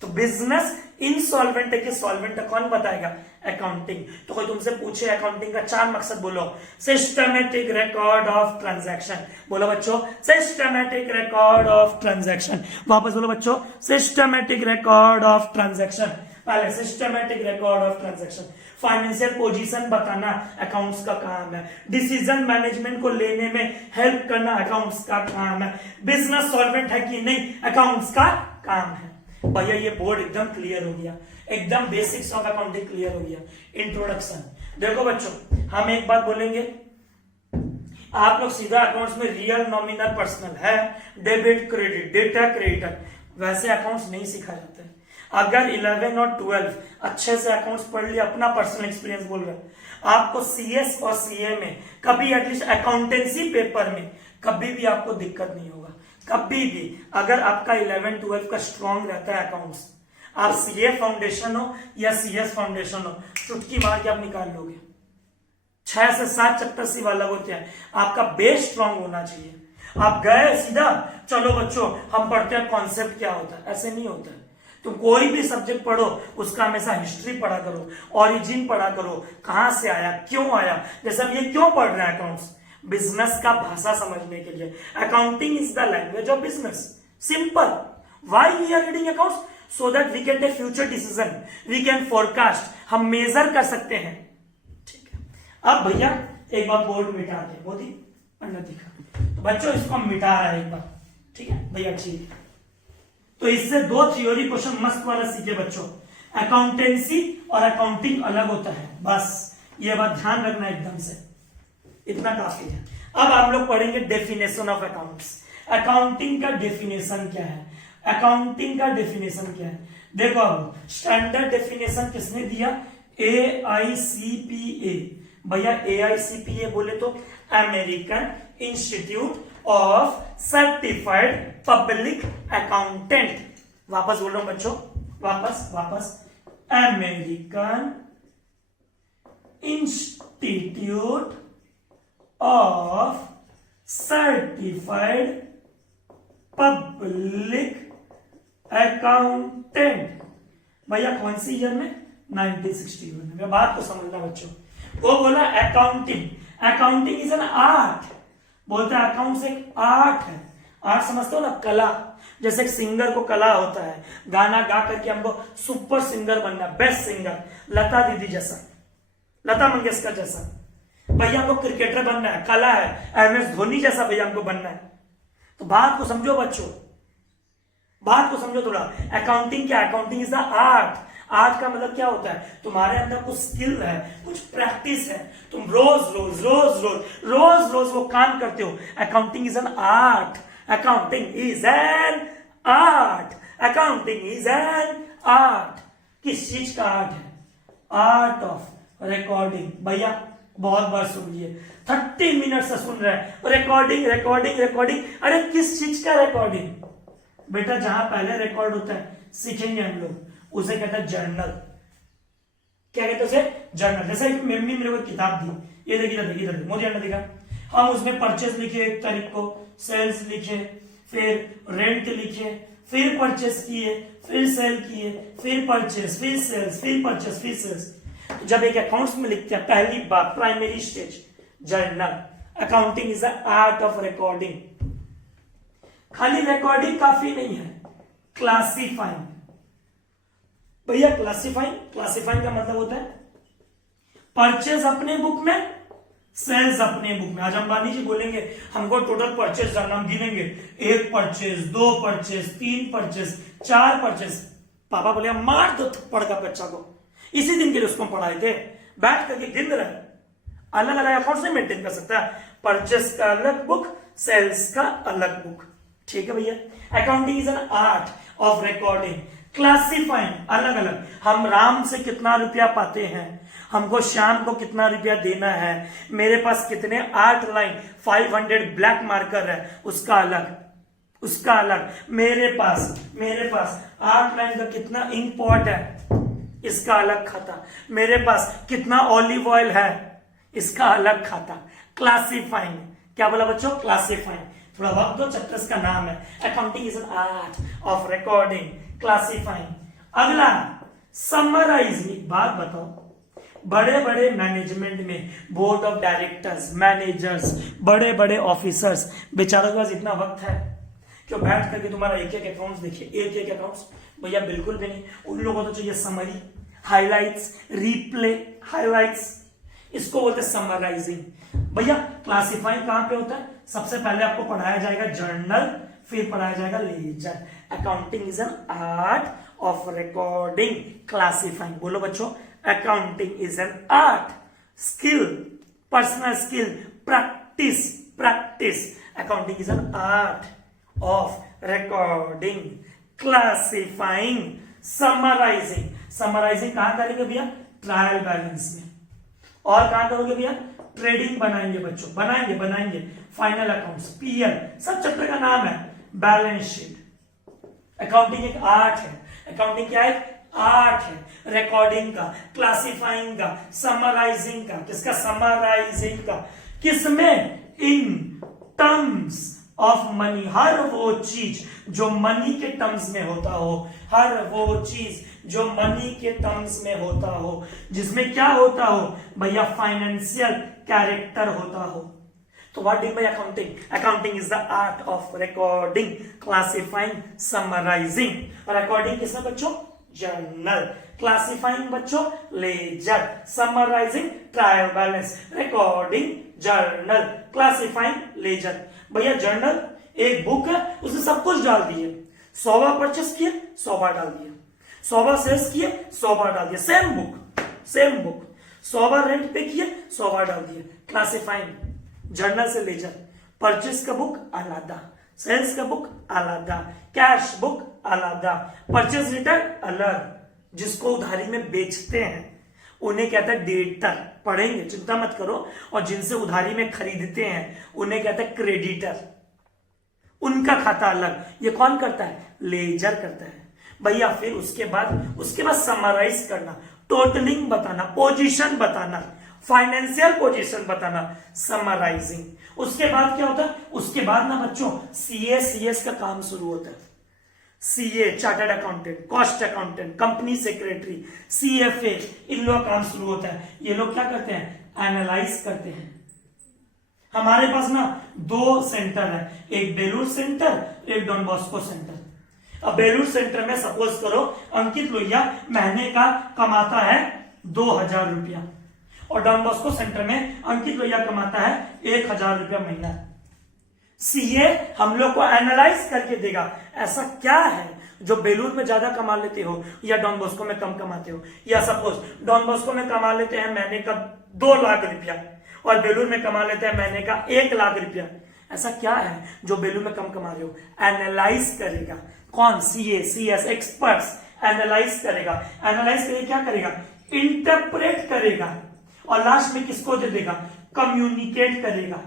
तो बिजनेस इंसॉल्वेंट है कि सॉल्वेंट है, कौन बताएगा? अकाउंटिंग। तो कोई तुमसे पूछे अकाउंटिंग का 4 मकसद बोलो। Systematic record of transaction. बोलो बच्चों सिस्टमैटिक रिकॉर्ड ऑफ ट्रांजैक्शन। वापस बोलो बच्चों सिस्टमैटिक रिकॉर्ड ऑफ ट्रांजैक्शन। पहले systematic record of transaction. Financial position बताना अकाउंट्स का काम है। डिसीजन मैनेजमेंट को लेने में हेल्प करना अकाउंट्स का काम है। बिजनेस सॉल्वेंट है कि नहीं, अकाउंट्स का काम है। भैया ये बोर्ड एकदम क्लियर हो गया, एकदम बेसिक्स ऑफ अकाउंटिंग क्लियर हो गया। इंट्रोडक्शन देखो बच्चों, हम एक बात बोलेंगे, आप लोग सीधा अकाउंट्स में रियल, नॉमिनल, पर्सनल है, डेबिट, क्रेडिट, डेटा, क्रेडिटर, वैसे अकाउंट्स नहीं सिखाए जाते। अगर 11 और 12 अच्छे से अकाउंट्स पढ़ लिया, अपना पर्सनल एक्सपीरियंस बोल रहे हैं, आपको सीएस और सीए में कभी एटलीस्ट अकाउंटेंसी पेपर में कभी भी आपको दिक्कत नहीं होगा। कभी भी अगर आपका 11-12 का स्ट्रॉन्ग रहता है अकाउंट्स, आप सीए फाउंडेशन हो या सीएस फाउंडेशन हो, चुटकी मार के आप निकाल लोगे। 6 से 7 चैप्टर सिर्फ अलग होते हैं, आपका बेस स्ट्रॉन्ग होना चाहिए। आप गए सीधा चलो बच्चों हम पढ़ते हैं कॉन्सेप्ट क्या होता है, ऐसे नहीं होता है। तुम कोई भी सब्जेक्ट पढ़ो उसका हमेशा हिस्ट्री पढ़ा करो, ओरिजिन पढ़ा करो, कहां से आया, क्यों आया। जैसे हम ये क्यों पढ़ रहे हैं अकाउंट्स, बिजनेस का भाषा समझने के लिए। Accounting is the language of business, simple. Why we are reading accounts? So that we can take future decision, we can forecast, हम मेजर कर सकते हैं। ठीक है, अब भैया एक बार बोर्ड मिटा दे, बहुत ही अन्य दिखा, तो बच्चों इसको हम मिटा रहा है एक बार, ठीक है भैया, ठीक है। तो इससे 2 थ्योरी क्वेश्चन मस्त वाला सीखे बच्चों। अकाउंटेंसी और अकाउंटिंग अलग होता है, बस ये बात ध्यान रखना एकदम से, इतना काफी है। अब हम लोग पढ़ेंगे डेफिनेशन ऑफ अकाउंट्स। अकाउंटिंग का डेफिनेशन क्या है? अकाउंटिंग का डेफिनेशन क्या है? देखो अब स्टैंडर्ड डेफिनेशन किसने दिया? AICPA। भैया AICPA बोले तो American institute of certified public accountant. वापस बोल रहा हूं बच्चों, वापस American institute of certified public accountant. भैया कौन सी ईयर में? 1961 में। बात को समझना बच्चों, वो बोला accounting, accounting is an art. बोलता है अकाउंट्स एक आर्ट है। आर्ट समझते हो ना, कला। जैसे एक सिंगर को कला होता है, गाना गा करके हमको सुपर सिंगर बनना, बेस्ट सिंगर, लता दीदी जैसा, लता मंगेशकर जैसा। भैया हमको क्रिकेटर बनना है, कला है, MS धोनी जैसा भैया हमको बनना है। तो बात को समझो बच्चों, बात को समझो थोड़ा। अकाउंटिंग क्या? Accounting is the art. Art का मतलब क्या होता है? तुम्हारे अंदर कुछ स्किल है, कुछ प्रैक्टिस है, तुम रोज वो काम करते हो। Accounting is an art, accounting is an art, accounting is an art. किस चीज का आर्ट है? Art of recording. भैया बहुत बार सुन लिए, 30 मिनट से सुन रहे हैं रिकॉर्डिंग रिकॉर्डिंग रिकॉर्डिंग। अरे किस चीज का रिकॉर्डिंग? बेटा जहां पहले रिकॉर्ड होता है, सीखेंगे हम लोग, उसे कहते हैं जर्नल। क्या कहते हैं उसे? जर्नल। जैसे मम्मी मेरे को किताब दी, ये देखिए मुझे देखा, हम उसमें परचेस लिखे 1 तारीख को, सेल्स लिखे, फिर रेंट लिखे, फिर परचेस किए, फिर सेल किए, फिर परचेस, फिर सेल्स, फिर परचेस, फिर सेल्स। जब एक अकाउंट्स में लिखते हैं पहली बार, primary stage journal. Accounting is the art of recording. खाली रिकॉर्डिंग काफी नहीं है, क्लासिफाइंग। भैया क्लासिफाइंग, क्लासिफाइंग का मतलब होता है परचेज अपने बुक में, सेल्स अपने बुक में। आज अंबानी जी बोलेंगे हमको टोटल परचेज जानना, हम गिनेंगे 1 परचेज, 2 परचेज, 3 परचेज, 4 परचेज। पापा बोले मार दो थप्पड़ का बच्चा को। इसी दिन के लिए उसको पढ़ाए थे, बैठ करके गिन रहे। अलग अलग अकाउंट से मेंटेन कर सकता है, परचेज का अलग बुक, सेल्स का अलग बुक। ठीक है भैया। Accounting is an art of recording, classifying अलग अलग। हम राम से कितना रुपया पाते हैं, हमको शाम को कितना रुपया देना है, मेरे पास कितने 8 लाइन 500 ब्लैक मार्कर है, उसका अलग, उसका अलग। मेरे पास 8 लाइन का कितना इंक पॉट है, इसका अलग खाता। मेरे पास कितना ऑलिव ऑयल है, इसका अलग खाता। क्लासिफाइंग, क्या बोला बच्चों? क्लासिफाइंग। थोड़ा वक्त दो, चैप्टर्स का नाम है accounting is an art of recording, classifying. अगला समराइजिंग। बात बताओ, बड़े बड़े मैनेजमेंट में बोर्ड ऑफ डायरेक्टर्स, मैनेजर्स, बड़े बड़े ऑफिसर्स, बेचारों के पास इतना वक्त है क्यों बैठ करके तुम्हारा एक एक अकाउंट्स देखिए, एक एक अकाउंट्स? भैया बिल्कुल भी नहीं। उन लोगों को तो चाहिए समरी, हाइलाइट्स, रिप्ले, हाइलाइट्स, इसको बोलते हैं समराइजिंग। भैया क्लासिफाइंग कहां पे होता है? सबसे पहले आपको पढ़ाया जाएगा जर्नल, फिर पढ़ाया जाएगा ledger. Accounting is an art of recording, classifying. बोलो बच्चों, accounting is an art, skill, personal skill, practice, practice. Accounting is an art of recording, classifying, summarising. Summarising कहां करेंगे भैया? ट्रायल बैलेंस में। और कहां करोगे भैया? ट्रेडिंग बनाएंगे बच्चों, बनाएंगे। फाइनल अकाउंट्स, पीएल, सब चैप्टर का नाम है। Balance sheet. अकाउंटिंग एक आर्ट है। अकाउंटिंग क्या है? आर्ट है। रिकॉर्डिंग का, क्लासिफाइंग का, समराइजिंग का। किसका? समराइजिंग का। किसमें? In terms of money. हर वो चीज जो मनी के टर्म्स में होता हो, हर वो चीज जो मनी के टर्म्स में होता हो, जिसमें क्या होता हो भैया? फाइनेंशियल कैरेक्टर होता हो। तो what do by accounting? Accounting is the art of recording, classifying, summarising. और रिकॉर्डिंग किसमें बच्चों? जर्नल। क्लासिफाइंग बच्चों ledger, summarising trial balance, recording journal, classifying ledger. भैया जर्नल एक बुक है, उसमें सब कुछ डाल दिए। 100 बार परचेस किए, 100 बार डाल दिए। 100 बार सेल्स किए, 100 बार डाल दिए। सेम बुक 100 बार रेंट पे किए, 100 बार डाल दिए। क्लासिफाइंग, जर्नल से लेजर। परचेस का बुक अलग, सेल्स का बुक अलग, कैश बुक अलग, परचेस रिटर्न अलग। जिसको उधारी में बेचते हैं उन्हें कहते हैं डेटर, पढ़ेंगे चिंता मत करो। और जिनसे उधारी में खरीदते हैं उन्हें कहते हैं क्रेडिटर, उनका खाता अलग। ये कौन करता है? लेजर करता है भैया। फिर उसके बाद समराइज करना, टोटलिंग बताना, पोजीशन बताना, फाइनेंशियल पोजीशन बताना, समराइजिंग। उसके बाद क्या होता है? उसके बाद ना बच्चों सीएस का काम शुरू होता है। CA chartered accountant, cost accountant, company secretary, CFA, इन लोगों का काम शुरू होता है। ये लोग क्या करते हैं? एनालाइज करते हैं। हमारे पास ना 2 सेंटर है, एक बेलूर सेंटर, एक डॉन बॉस्को सेंटर। अब बेलूर सेंटर में सपोज करो अंकित लोहिया महीने का कमाता है 2000 रुपया, और डॉन बॉस्को सेंटर में अंकित लोहिया कमाता है 1000 रुपया महीना। सीए हम लोग को एनालाइज करके देगा ऐसा क्या है जो बेलूर में ज्यादा कमा लेते हो या डॉन बॉस्को में कम कमाते हो। या सपोज डॉन बॉस्को में कमा लेते हैं महीने का 2 लाख रुपया और बेलूर में कमा लेते हैं महीने का 1 लाख रुपया। ऐसा क्या है जो बेलूर में कम कमा रहे हो? एनालाइज करेगा। कौन? सीए, सीएस, एक्सपर्ट्स एनालाइज करेगा। एनालाइज करके क्या करेगा? इंटरप्रेट करेगा। और लास्ट में किसको दे देगा? कम्युनिकेट करेगा।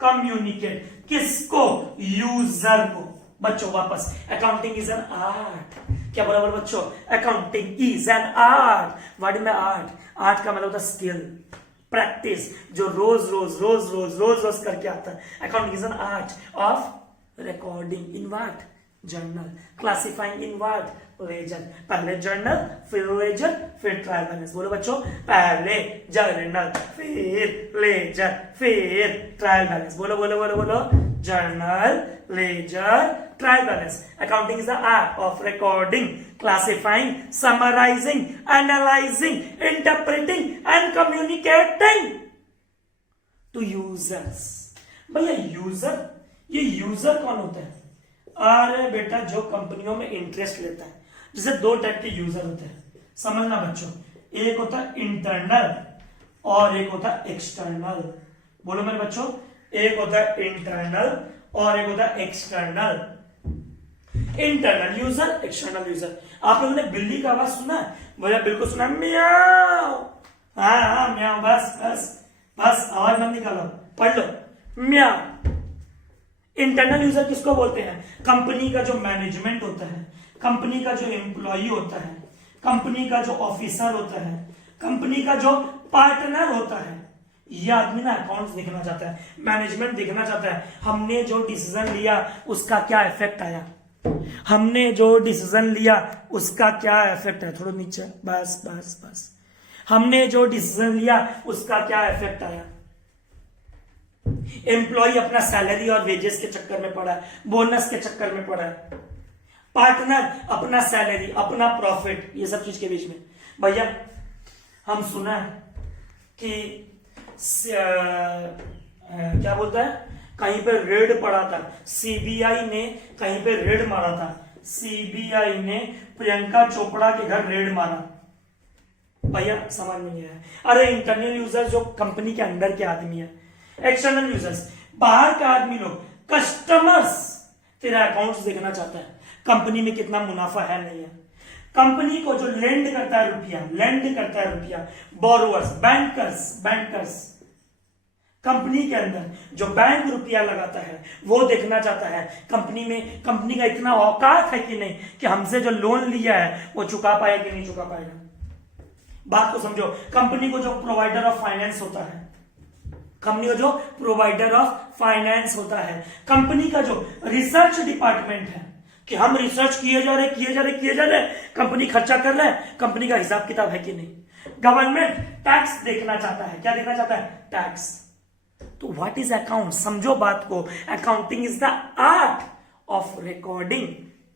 कम्युनिकेट किसको? यूजर को। बच्चों वापस, अकाउंटिंग इज एन आर्ट। क्या बराबर बच्चों? Accounting is an art. Word में आर्ट, आर्ट का मतलब होता है स्किल, प्रैक्टिस, जो रोज करके आता है। Accounting is an art of recording in what? Journal. Classifying in what? Ledger. पहले जर्नल, फिर लेजर, फिर ट्रायल बैलेंस। बोलो बच्चों, पहले जर्नल, फिर लेजर, फिर ट्रायल बैलेंस। बोलो बोलो बोलो बोलो। journal, ledger, trial balance. Accounting is the art of recording, classifying, summarizing, analyzing, interpreting and communicating to users. भैया यूजर, ये यूजर कौन होता है? अरे बेटा, जो कंपनियों में इंटरेस्ट लेता है। जैसे दो टाइप के यूजर होते हैं, समझना बच्चों। एक होता है इंटरनल और एक होता है एक्सटर्नल। बोलो मेरे बच्चों, एक होता है इंटरनल और एक होता है external. Internal user, external user. आप लोगों ने बिल्ली का आवाज सुना है? बोला बिल्कुल सुना, म्याऊ। हाँ म्याऊ, बस बस बस, आवाज मत निकालो, पढ़ लो, म्याऊ। इंटरनल यूजर किसको बोलते हैं? कंपनी का जो मैनेजमेंट होता है, कंपनी का जो एम्प्लॉय होता है, कंपनी का जो ऑफिसर होता है, कंपनी का जो पार्टनर होता है, ये आदमी ना अकाउंट्स देखना चाहता है, मैनेजमेंट देखना चाहता है। हमने जो डिसीजन लिया उसका क्या इफेक्ट आया, हमने जो डिसीजन लिया उसका क्या इफेक्ट है। थोड़ा नीचे, बस बस बस। हमने जो डिसीजन लिया उसका क्या इफेक्ट आया। एम्प्लॉय अपना सैलरी और वेजेस के चक्कर में पड़ा है, बोनस के चक्कर में पड़ा है। पार्टनर अपना सैलरी, अपना प्रॉफिट, ये सब चीज के बीच में। भैया हम सुना है कि क्या बोलता है, कहीं पे रेड पड़ा था, सीबीआई ने कहीं पे रेड मारा था, सीबीआई ने प्रियंका चोपड़ा के घर रेड मारा। भैया समझ में नहीं आया। अरे इंटरनल यूजर जो कंपनी के अंदर के आदमी है, एक्सटर्नल यूजर्स बाहर का आदमी लोग, कस्टमर्स तेरा अकाउंट्स देखना चाहता है, कंपनी में कितना मुनाफा है नहीं है। कंपनी को जो लेंड करता है रुपया, लेंड करता है रुपया, बोरोवर्स, बैंकर्स, कंपनी के अंदर जो बैंक रुपया लगाता है वो देखना चाहता है कंपनी में, कंपनी का इतना औकात है कि नहीं कि हमसे जो लोन लिया है वो चुका पाएगा कि नहीं चुका पाएगा। बात को समझो। कंपनी को जो प्रोवाइडर ऑफ फाइनेंस होता है, कंपनी को जो प्रोवाइडर ऑफ फाइनेंस होता है, कंपनी का जो रिसर्च डिपार्टमेंट है कि हम रिसर्च किए जा रहे, कंपनी खर्चा कर रहा है, कंपनी का हिसाब किताब है कि नहीं। गवर्नमेंट टैक्स देखना चाहता है, क्या देखना चाहता है? टैक्स। तो व्हाट इज अकाउंट? समझो बात को। Accounting is the art of recording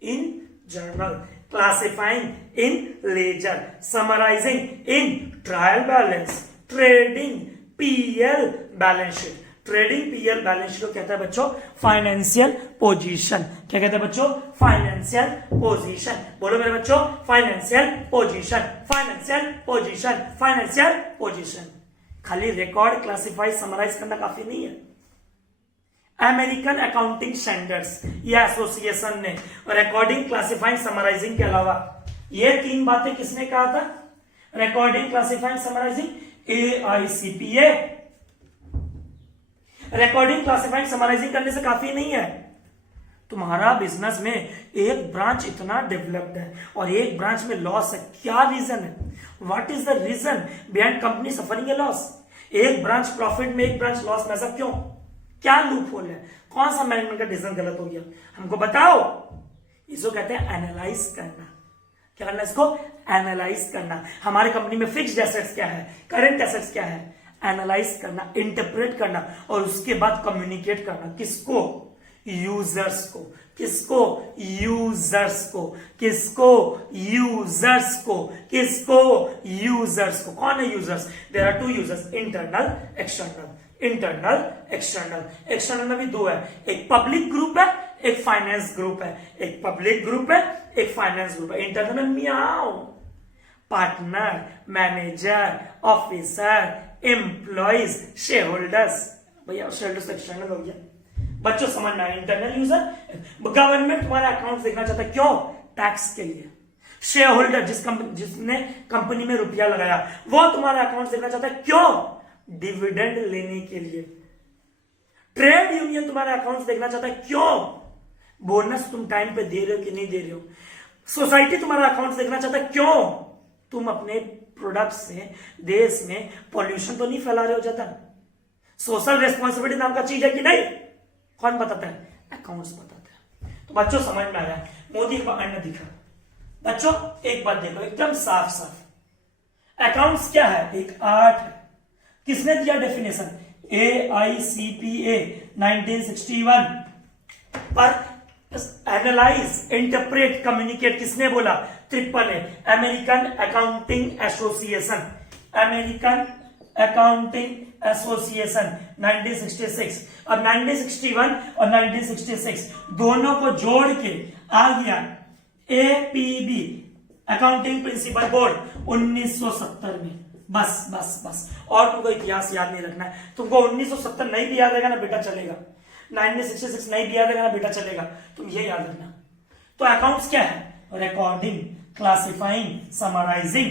in journal, classifying in ledger, summarising in trial balance, trading PL balance sheet. Trading PL balance sheet को कहता है बच्चों फाइनेंशियल पोजीशन। क्या कहता है बच्चों? Financial position. बोलो मेरे बच्चों, financial position, financial position, financial position. खाली रिकॉर्ड, क्लासिफाई, समराइज करना काफी नहीं है। अमेरिकन अकाउंटिंग स्टैंडर्ड्स या एसोसिएशन ने रिकॉर्डिंग, क्लासिफाइंग, समराइजिंग के अलावा ये तीन बातें किसने कहा था? Recording, classifying, summarising, AICPA। Recording, classifying, summarising करने से काफी नहीं है। तुम्हारा बिजनेस में एक ब्रांच इतना डेवलप्ड है और एक ब्रांच में लॉस है, क्या रीजन है? What is the reason behind company suffering a loss? एक ब्रांच प्रॉफिट में, एक ब्रांच लॉस में, ऐसा क्यों? क्या लूप होल है? कौन सा मैनेजमेंट का डिसीजन गलत हो गया? हमको बताओ। इसको कहते हैं एनालाइज करना। क्या करना? इसको एनालाइज करना। हमारी कंपनी में फिक्स्ड एसेट्स क्या है, करंट एसेट्स क्या है, एनालाइज करना, इंटरप्रेट करना और उसके बाद कम्युनिकेट करना। किसको? यूजर्स को। किसको? यूजर्स को। किसको? यूजर्स को। किसको? यूजर्स को। कौन है users? There are two users, internal, external. Internal, external. External में भी दो है, एक पब्लिक ग्रुप है, एक फाइनेंस ग्रुप है। एक पब्लिक ग्रुप है, एक फाइनेंस ग्रुप है। इंटरनल में Miao, partner, manager, officer, employees, share holders. भैया शेयर होल्डर्स एक्सटर्नल हो गया। बच्चों समझना है, इंटरनल यूजर, गवर्नमेंट तुम्हारा अकाउंट देखना चाहता है, क्यों? टैक्स के लिए। शेयर होल्डर जिसने कंपनी में रुपया लगाया वो तुम्हारा अकाउंट देखना चाहता है, क्यों? डिविडेंड लेने के लिए। ट्रेड यूनियन तुम्हारा अकाउंट देखना चाहता है, क्यों? बोनस तुम टाइम पे दे रहे हो कि नहीं दे रहे हो। सोसाइटी तुम्हारा अकाउंट देखना चाहता है, क्यों? तुम अपने प्रोडक्ट से देश में पॉल्यूशन तो नहीं फैला रहे हो ज्यादा। सोशल रेस्पॉन्सिबिलिटी नाम का चीज है कि नहीं? कौन बताता है? अकाउंट्स बताता है। तो बच्चों समझ में आया, मोदी का अन्न दिखा। बच्चों एक बात देखो एकदम साफ साफ, अकाउंट्स क्या है? एक आर्ट है। किसने दिया डेफिनेशन? AICPA 1961 पर एनालाइज, इंटरप्रेट, कम्युनिकेट किसने बोला? Triple A, American accounting association, American accounting association 1966। अब 1961 और 1966 दोनों को जोड़ के आ गया APB, अकाउंटिंग प्रिंसिपल बोर्ड 1970 में। बस बस बस, और तुमको इतिहास याद नहीं रखना है। तुमको 1970 नहीं भी याद रहेगा ना बेटा चलेगा, 1966 नहीं भी याद रहेगा ना बेटा चलेगा, तुम ये याद रखना। तो अकाउंट्स क्या है? Recording, classifying, summarising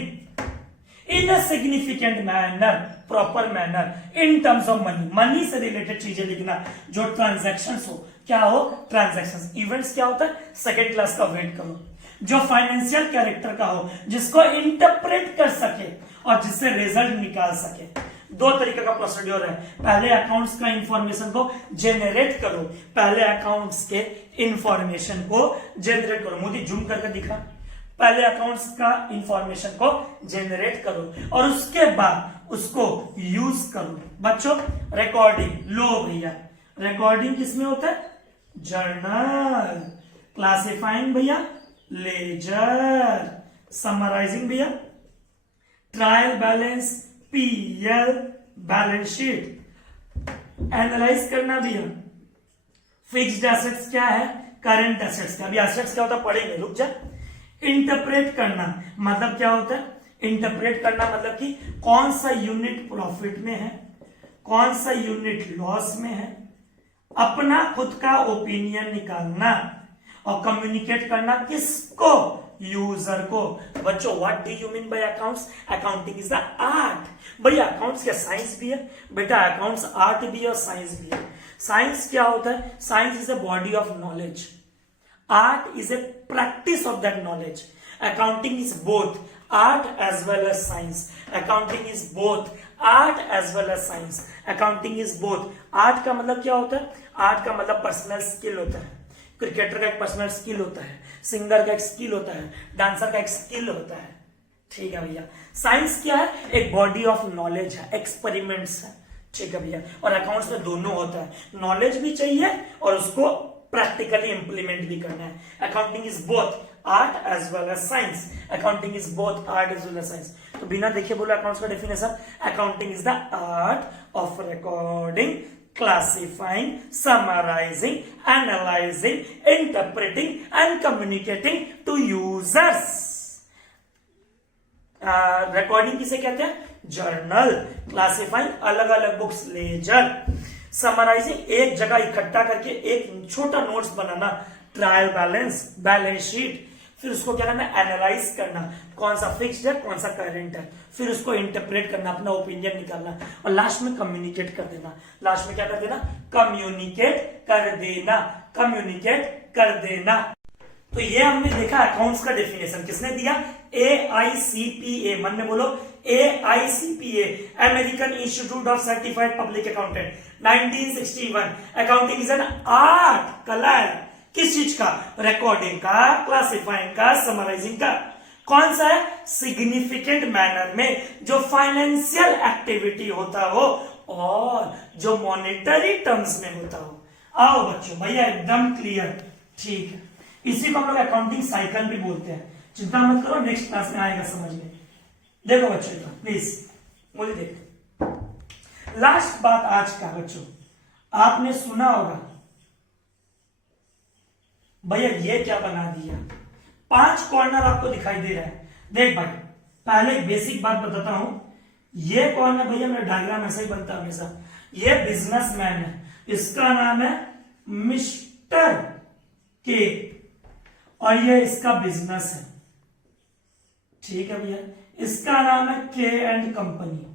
in a significant manner, proper manner, in terms of money, money से रिलेटेड चीजें लिखना जो ट्रांजैक्शंस हो। क्या हो? ट्रांजैक्शंस। इवेंट्स क्या होता है? सेकेंड क्लास का वेट करो। जो फाइनेंशियल कैरेक्टर का हो, जिसको इंटरप्रेट कर सके और जिससे रिजल्ट निकाल सके। दो तरीके का प्रोसीड्योर है। पहले अकाउंट्स का इंफॉर्मेशन को जेनरेट करो, पहले अकाउंट्स के इंफॉर्मेशन को जेनरेट करो। मोदी जूम करके दिखा। पहले अकाउंट्स का इंफॉर्मेशन को जेनरेट करो और उसके बाद उसको यूज करो। बच्चों रिकॉर्डिंग, लो भैया, रिकॉर्डिंग किसमें होता है? जर्नल। क्लासिफाइंग भैया लेजर। समराइजिंग भैया trial balance, PL, balance sheet. Analyse करना भैया फिक्स्ड एसेट्स क्या है, करंट एसेट्स क्या। अभी एसेट्स क्या होता है पढ़ेंगे, रुक जा। इंटरप्रेट करना मतलब क्या होता है? इंटरप्रेट करना मतलब कि कौन सा यूनिट प्रॉफिट में है, कौन सा यूनिट लॉस में है, अपना खुद का ओपिनियन निकालना और कम्युनिकेट करना किसको? यूजर को। बच्चों what do you mean bye accounts? Accounting is the art. भैया अकाउंट्स क्या साइंस भी है? बेटा अकाउंट्स आर्ट भी है और साइंस भी है। साइंस क्या होता है? Science is a body of knowledge, art is a practice of that knowledge. Accounting is both art as well as science. Accounting is both art as well as science. Accounting is both. art का मतलब क्या होता है? art का मतलब पर्सनल स्किल होता है। क्रिकेटर का एक पर्सनल स्किल होता है, सिंगर का एक स्किल होता है, डांसर का एक स्किल होता है। ठीक है भैया। साइंस क्या है? एक बॉडी ऑफ नॉलेज है, एक्सपेरिमेंट्स है। ठीक है भैया। और अकाउंट्स में दोनों होता है, नॉलेज भी चाहिए और उसको प्रैक्टिकली इंप्लीमेंट भी करना है। Accounting is both art as well as science. Accounting is both art as well as science. तो बिना देखे बोलो अकाउंट्स का definition, accounting is the art of recording, classifying, summarizing, analyzing, interpreting and communicating to users. Recording किसे कहते हैं? जर्नल। क्लासिफाइंग अलग अलग बुक्स, लेजर। समराइजिंग एक जगह इकट्ठा करके एक छोटा नोट्स बनाना, ट्रायल बैलेंस, बैलेंस शीट। फिर उसको क्या करना? एनालाइज करना, कौन सा फिक्स्ड है कौन सा करंट है। फिर उसको इंटरप्रेट करना, अपना ओपिनियन निकालना और लास्ट में कम्युनिकेट कर देना। लास्ट में क्या कर देना? कम्युनिकेट कर देना, कम्युनिकेट कर देना। तो ये हमने देखा अकाउंट्स का डेफिनेशन किसने दिया? AICPA। मन में बोलो AICPA, American institute of certified public accountant 1961। Accounting is an art, कला है। किस चीज का? रिकॉर्डिंग का, क्लासिफाइंग का, समराइजिंग का। कौन सा है? सिग्निफिकेंट मैनर में, जो फाइनेंशियल एक्टिविटी होता हो और जो मॉनेटरी टर्म्स में होता हो। आओ बच्चों, भैया एकदम क्लियर। ठीक है, इसी को हम लोग अकाउंटिंग साइकिल भी बोलते हैं। चिंता मत करो, नेक्स्ट क्लास में आएगा समझ में। देखो बच्चों प्लीज मुझे देख, लास्ट बात आज का बच्चों, आपने सुना होगा भैया ये क्या बना दिया, 5 कॉर्नर आपको दिखाई दे रहा है। देख भाई, पहले एक बेसिक बात बताता हूं। ये कौन है भैया? मेरा डायग्राम ऐसा ही बनता है हमेशा। ये बिजनेसमैन है, इसका नाम है मिस्टर के और ये इसका बिजनेस है। ठीक है भैया, इसका नाम है के एंड कंपनी।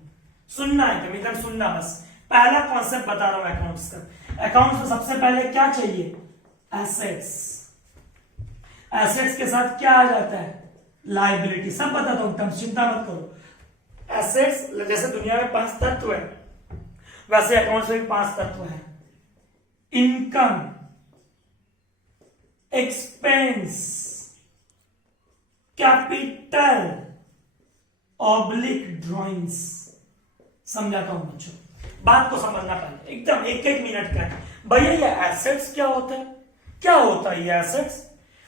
सुनना है कभी तक, सुनना बस। पहला कॉन्सेप्ट बता रहा हूं अकाउंट्स का। अकाउंट्स में सबसे पहले क्या चाहिए? एसेट्स। एसेट्स के साथ क्या आ जाता है? लायबिलिटी। सब बताता हूं टर्म्स, चिंता मत करो। एसेट्स जैसे दुनिया में 5 तत्व है, वैसे अकाउंट्स में भी 5 तत्व है। Income, expense, capital, oblique drawings. समझाता हूं बच्चों। बात को समझना पहले, एकदम एक एक मिनट का है। भैया ये एसेट्स क्या होता है, क्या होता है ये एसेट्स?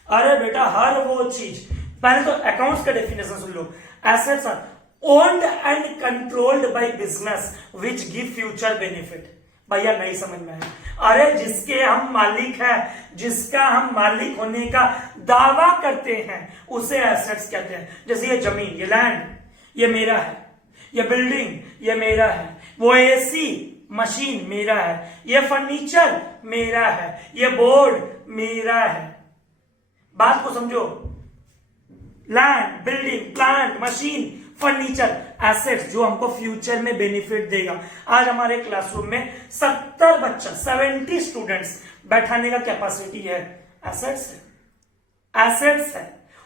अरे बेटा हर वो चीज, पहले तो अकाउंट्स का डेफिनेशन सुन लो। Assets are owned and controlled by business which give future benefit. भैया नहीं समझ में आया? अरे जिसके हम मालिक हैं, जिसका हम मालिक होने का दावा करते हैं, उसे एसेट्स कहते हैं। जैसे ये जमीन, ये लैंड, ये मेरा है, ये बिल्डिंग, ये मेरा है, वो एसी मशीन मेरा है, ये फर्नीचर मेरा है, ये बोर्ड मेरा है। बात को समझो, land, building, plant, machine, furniture, assets जो हमको फ्यूचर में बेनिफिट देगा। आज हमारे क्लासरूम में 70 बच्चा, 70 स्टूडेंट्स बैठाने का कैपेसिटी है, एसेट्स है, एसेट्स है।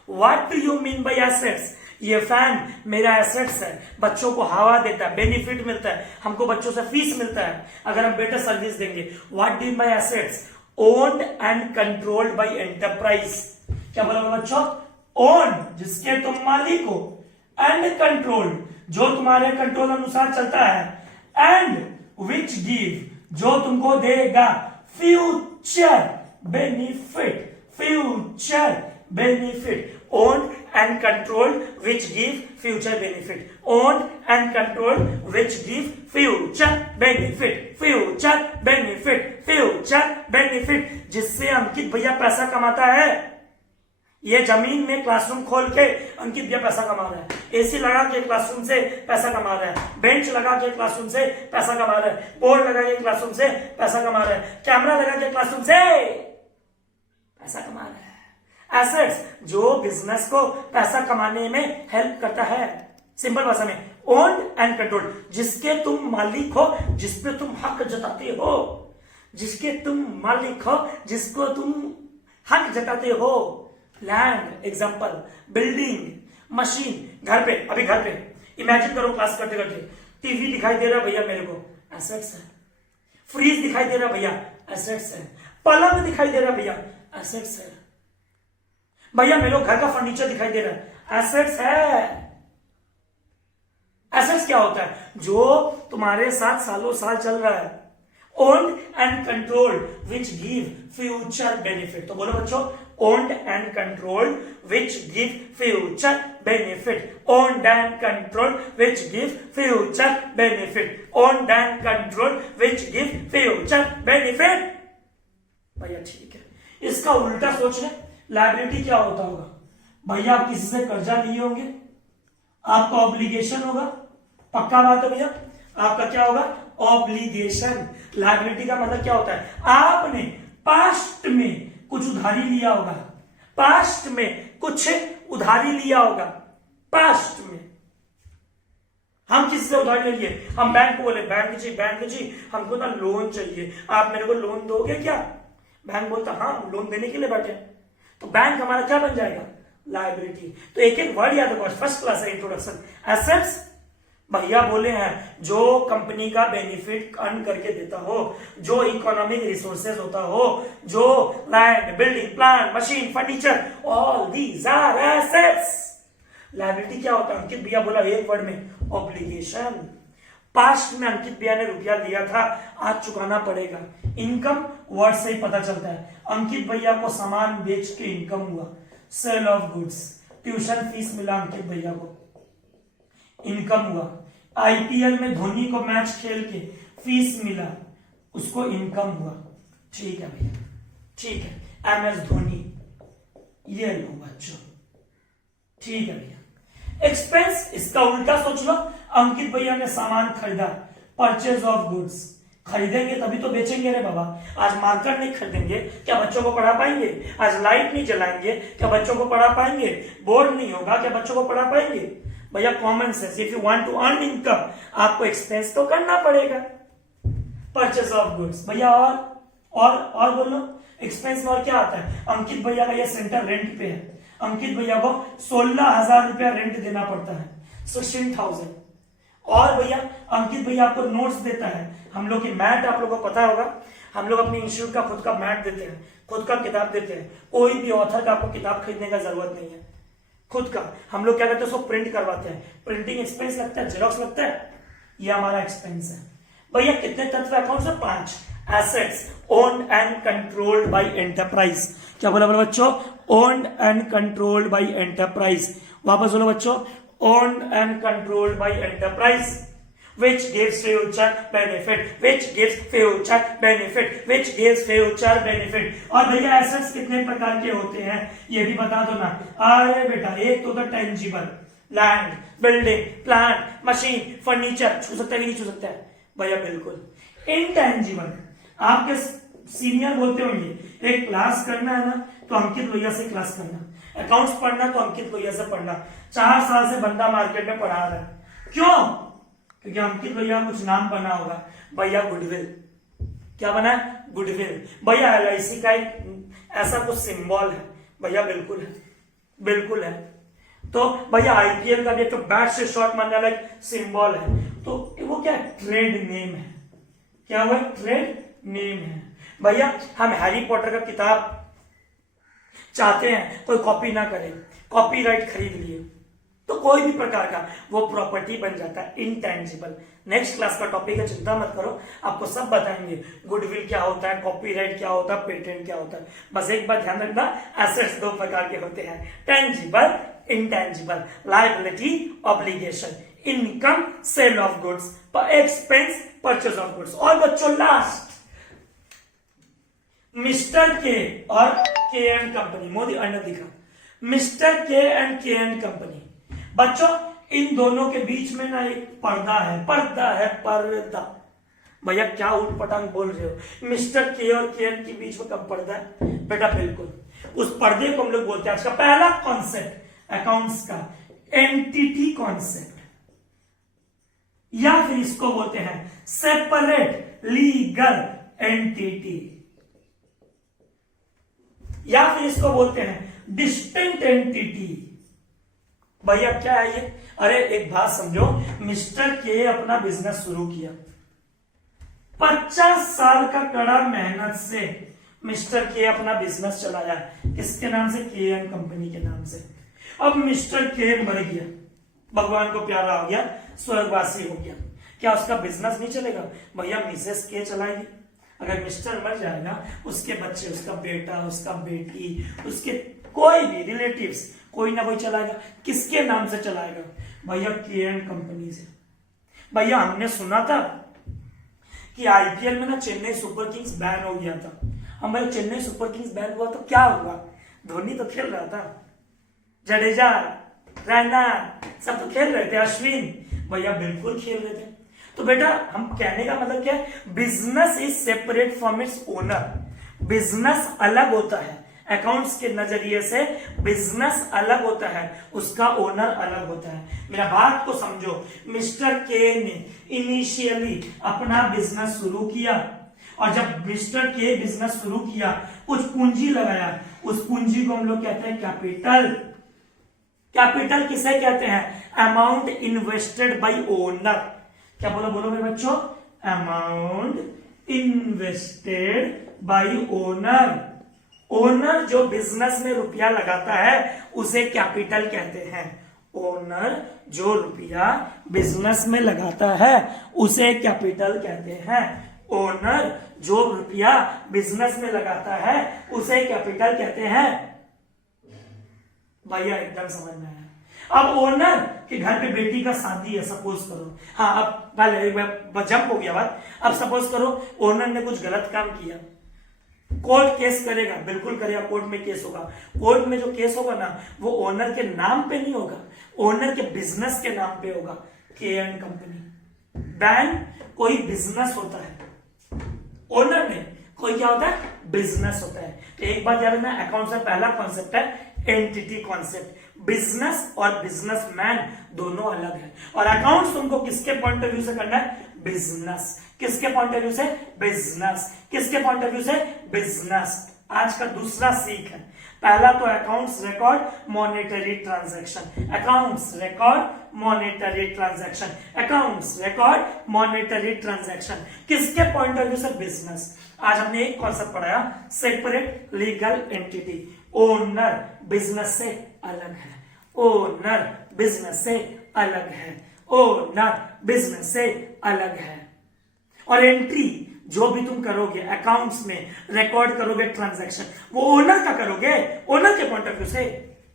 What do you mean bye assets? ये फैन मेरा एसेट्स है, बच्चों को हवा देता है, बेनिफिट मिलता है, हमको बच्चों से फीस मिलता है अगर हम बेटर सर्विस देंगे। What do you mean bye assets? Owned and controlled bye enterprise. क्या बोला बच्चों? ओन्ड जिसके तुम मालिक हो, एंड कंट्रोल जो तुम्हारे कंट्रोल अनुसार चलता है, एंड विच गिव जो तुमको देगा future benefit, future benefit. Owned and control which give future benefit, owned and control which give future benefit, future benefit, future benefit. जिससे अंकित भैया पैसा कमाता है। ये जमीन में क्लासरूम खोल के अंकित भैया पैसा कमा रहा है, एसी लगा के क्लासरूम से पैसा कमा रहा है, बेंच लगा के क्लासरूम से पैसा कमा रहा है, बोर्ड लगा के क्लासरूम से पैसा कमा रहा है, कैमरा लगा के क्लासरूम से पैसा कमा रहा है। एसेट्स जो बिजनेस को पैसा कमाने में हेल्प करता है। सिंपल भाषा में, ओन्ड एंड कंट्रोल जिसके तुम मालिक हो, जिसपे तुम हक जताते हो, जिसके तुम मालिक हो, जिसको तुम हक जताते हो। लैंड एग्जांपल, बिल्डिंग, मशीन, घर पे, अभी घर पे इमेजिन करो क्लास करते करते टीवी दिखाई दे रहा भैया मेरे को, एसेट्स है। फ्रीज दिखाई दे रहा भैया, एसेट्स है। पलंग दिखाई दे रहा भैया, एसेट्स है। भैया मेरे को घर का फर्नीचर दिखाई दे रहा है, एसेट्स है। एसेट्स क्या होता है? जो तुम्हारे साथ सालों साल चल रहा है। Owned and controlled which give future benefit. तो बोलो बच्चों, owned and controlled which give future benefit, owned and controlled which give future benefit, owned and controlled which give future benefit। भैया ठीक है, इसका उल्टा सोच ले, लायबिलिटी क्या होता होगा? भैया आप किसी से कर्जा लिए होंगे, आपका ऑब्लिगेशन होगा, पक्का बात है भैया, आपका क्या होगा? ऑब्लिगेशन। लायबिलिटी का मतलब क्या होता है? आपने पास्ट में कुछ उधारी लिया होगा, पास्ट में कुछ उधारी लिया होगा, पास्ट में। हम किससे उधारी ले लिए? हम बैंक को बोले, बैंक जी हमको ना लोन चाहिए, आप मेरे को लोन दोगे क्या? बैंक बोलता हाँ लोन देने के लिए बैठे। तो बैंक हमारा क्या बन जाएगा? लायबिलिटी। तो एक एक वर्ड याद रखो, फर्स्ट क्लास है इंट्रोडक्शन। एसेट्स भैया बोले हैं जो कंपनी का बेनिफिट अर्न करके देता हो, जो इकोनॉमिक रिसोर्सेज होता हो, जो land, building, plant, machine, furniture, all these are assets. Liability क्या होता है? अंकित भैया बोला एक वर्ड में, ऑब्लिगेशन। पास्ट में अंकित भैया ने रुपया लिया था, आज चुकाना पड़ेगा। इनकम वर्ड से ही पता चलता है। अंकित भैया को सामान बेच के इनकम हुआ, sale of goods. Tuition fees मिला अंकित भैया को, इनकम हुआ। आईपीएल में धोनी को मैच खेल के फीस मिला, उसको इनकम हुआ। ठीक है भैया, ठीक है। एमएस धोनी, ये लो बच्चों, ठीक है भैया। एक्सपेंस इसका उल्टा सोच लो, अंकित भैया ने सामान खरीदा, परचेज ऑफ गुड्स। खरीदेंगे तभी तो बेचेंगे रे बाबा। आज मार्केट नहीं खरीदेंगे क्या बच्चों को पढ़ा पाएंगे? आज लाइट नहीं जलाएंगे क्या बच्चों को पढ़ा पाएंगे? बोर्ड नहीं होगा क्या बच्चों को पढ़ा पाएंगे? भैया common sense, if you want to earn income आपको एक्सपेंस तो करना पड़ेगा। परचेज ऑफ गुड्स भैया, और बोलो एक्सपेंस में और क्या आता है? अंकित भैया का ये सेंटर रेंट पे है, अंकित भैया को 16,000 रुपया रेंट देना पड़ता है, 16,000। और भैया अंकित भैया आपको नोट्स देता है, हम लोग की मैट आप लोगों को पता होगा, हम लोग अपने इंस्टीट्यूट का खुद का मैट देते हैं, खुद का किताब देते हैं। कोई भी ऑथर का आपको किताब खरीदने का जरूरत नहीं है, खुद का हम लोग क्या करते हैं उसको प्रिंट करवाते हैं। प्रिंटिंग एक्सपेंस लगता है, जेरोक्स लगता है, ये हमारा एक्सपेंस है। भैया कितने तत्व अकाउंट से? 5। Assets owned and controlled bye enterprise. क्या बोला बोला बच्चों? Owned and controlled bye enterprise. वापस बोलो बच्चों, owned and controlled bye enterprise which gives future benefit, which gives future benefit, which gives future benefit। और भैया एसेट्स कितने प्रकार के होते हैं ये भी बता दो ना। अरे बेटा, एक तो tangible, land, building, plant, machine, furniture. छू सकता है कि नहीं छू सकता है? भैया बिल्कुल। इनटेंजिबल, आपके सीनियर बोलते होंगे एक क्लास करना है ना तो अंकित लोहिया से क्लास करना, अकाउंट्स पढ़ना तो अंकित लोहिया से पढ़ना। 4 साल से बंदा मार्केट में पढ़ा रहा है, क्यों? क्योंकि अंकित भैया कुछ नाम बना होगा भैया, गुडविल। क्या बना है? गुडविल। भैया LIC का एक ऐसा कुछ सिंबल है भैया, बिल्कुल है, बिल्कुल है। तो भैया IPL का भी तो बैट से शॉट मारने वाला एक सिंबल है, तो वो क्या है? ट्रेड नेम है। क्या हुआ? ट्रेड नेम है। भैया हम हैरी पॉटर का किताब चाहते हैं कोई कॉपी ना करे, कॉपीराइट खरीद लिए तो कोई भी प्रकार का वो प्रॉपर्टी बन जाता है, इनटेंजिबल। नेक्स्ट क्लास का टॉपिक है, चिंता मत करो, आपको सब बताएंगे। गुडविल क्या होता है, कॉपीराइट क्या होता है, पेटेंट क्या होता है। बस एक बात ध्यान रखना, एसेट्स 2 प्रकार के होते हैं, tangible, intangible. Liability, obligation, income, sale of goods, expense, purchase of goods. और बच्चों लास्ट, मिस्टर के और के एंड कंपनी। मोदी अन्न दिखा, मिस्टर के एंड के एंड कंपनी। बच्चों इन दोनों के बीच में ना एक पर्दा है, पर्दा है, पर्दा। भैया क्या उठ पटांग बोल रहे हो? मिस्टर के और के एन के बीच में कब पर्दा है? बेटा बिल्कुल, उस पर्दे को हम लोग बोलते हैं। आज का पहला कॉन्सेप्ट अकाउंट्स का, एंटिटी कॉन्सेप्ट, या फिर इसको बोलते हैं सेपरेट लीगल एंटिटी, या फिर इसको बोलते हैं डिस्टिंक्ट एंटिटी। भैया क्या है ये? अरे एक बात समझो, मिस्टर के अपना बिजनेस शुरू किया, 50 साल का कड़ा मेहनत से मिस्टर के अपना बिजनेस चलाया, किसके नाम से? के एन कंपनी के नाम से। अब मिस्टर के मर गया, भगवान को प्यारा हो गया, स्वर्गवासी हो गया, क्या उसका बिजनेस नहीं चलेगा? भैया मिसेस के चलाएगी। अगर मिस्टर मर जाएगा, उसके बच्चे, उसका बेटा, उसका बेटी, उसके कोई भी रिलेटिव्स, कोई ना कोई चलाएगा। किसके नाम से चलाएगा? भैया के एंड कंपनी से। भैया हमने सुना था कि IPL में ना चेन्नई सुपर किंग्स बैन हो गया था। हम भाई चेन्नई सुपर किंग्स बैन हुआ तो क्या हुआ? धोनी तो खेल रहा था, जडेजा, रैना सब तो खेल रहे थे, अश्विन भैया बिल्कुल खेल रहे थे। तो बेटा हम कहने का मतलब क्या है? Business is separate from its owner. Business अलग होता है, अकाउंट्स के नजरिए से बिजनेस अलग होता है, उसका ओनर अलग होता है। मेरा बात को समझो, मिस्टर के ने इनिशियली अपना बिजनेस शुरू किया, और जब मिस्टर के बिजनेस शुरू किया, कुछ पूंजी लगाया, उस पूंजी को हम लोग कहते हैं कैपिटल। कैपिटल किसे कहते हैं? Amount invested bye owner. क्या बोलो बोलो मेरे बच्चों? Amount invested bye owner. Owner जो बिजनेस में रुपया लगाता है उसे कैपिटल कहते हैं। ओनर जो रुपया बिजनेस में लगाता है उसे कैपिटल कहते हैं। ओनर जो रुपया बिजनेस में लगाता है उसे कैपिटल कहते हैं। भैया एकदम समझ में आया। अब ओनर के घर पे बेटी का शादी है, सपोज करो, हाँ अब पहले जंप हो गया बात। अब सपोज करो ओनर ने कुछ गलत काम किया, कोर्ट केस करेगा, बिल्कुल करेगा, कोर्ट में केस होगा। कोर्ट में जो केस होगा ना वो ओनर के नाम पे नहीं होगा, ओनर के बिजनेस के नाम पे होगा। के एंड कंपनी, बैंक कोई बिजनेस होता है, ओनर में कोई क्या होता है? बिजनेस होता है। तो एक बात याद रखना, अकाउंट का पहला कॉन्सेप्ट है एंटिटी कॉन्सेप्ट। बिजनेस और बिजनेसमैन दोनों अलग है, और अकाउंट्स तुमको किसके पॉइंट ऑफ व्यू से करना है? बिजनेस। किसके पॉइंट ऑफ व्यू से? बिजनेस। किसके पॉइंट ऑफ व्यू से? बिजनेस। आज का दूसरा सीख है। पहला तो accounts record monetary transaction, accounts record monetary transaction, accounts record monetary transaction. किसके पॉइंट ऑफ व्यू से? बिजनेस। आज हमने एक कॉन्सेप्ट पढ़ाया, separate legal entity. Owner business से अलग है, ओनर बिजनेस से अलग है, ओनर बिजनेस से अलग है। और एंट्री जो भी तुम करोगे अकाउंट्स में, रिकॉर्ड करोगे ट्रांजैक्शन, वो ओनर का करोगे, ओनर के पॉइंट ऑफ व्यू से।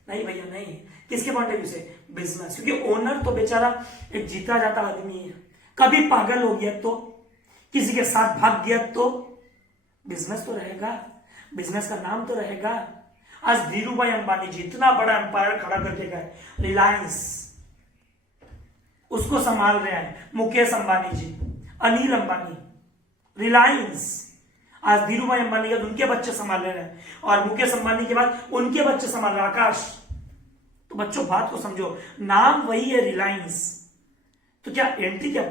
नहीं भैया नहीं, किसके पॉइंट ऑफ व्यू से? बिजनेस। क्योंकि ओनर तो बेचारा एक जीता जाता आदमी है, कभी पागल हो गया तो, किसी के साथ भाग गया तो बिजनेस तो रहेगा, बिजनेस का नाम तो रहेगा। आज धीरूभाई अंबानी जी इतना बड़ा एम्पायर खड़ा करके गए, रिलायंस उसको संभाल रहे हैं मुकेश अंबानी जी, अनिल अंबानी, रिलायंस। आज धीरूभाई अंबानी के बाद उनके बच्चे संभाल रहे हैं, और मुकेश अंबानी के बाद उनके बच्चे संभाल रहे हैं, आकाश। तो बच्चों बात को समझो, नाम वही है रिलायंस, तो क्या एंट्री क्या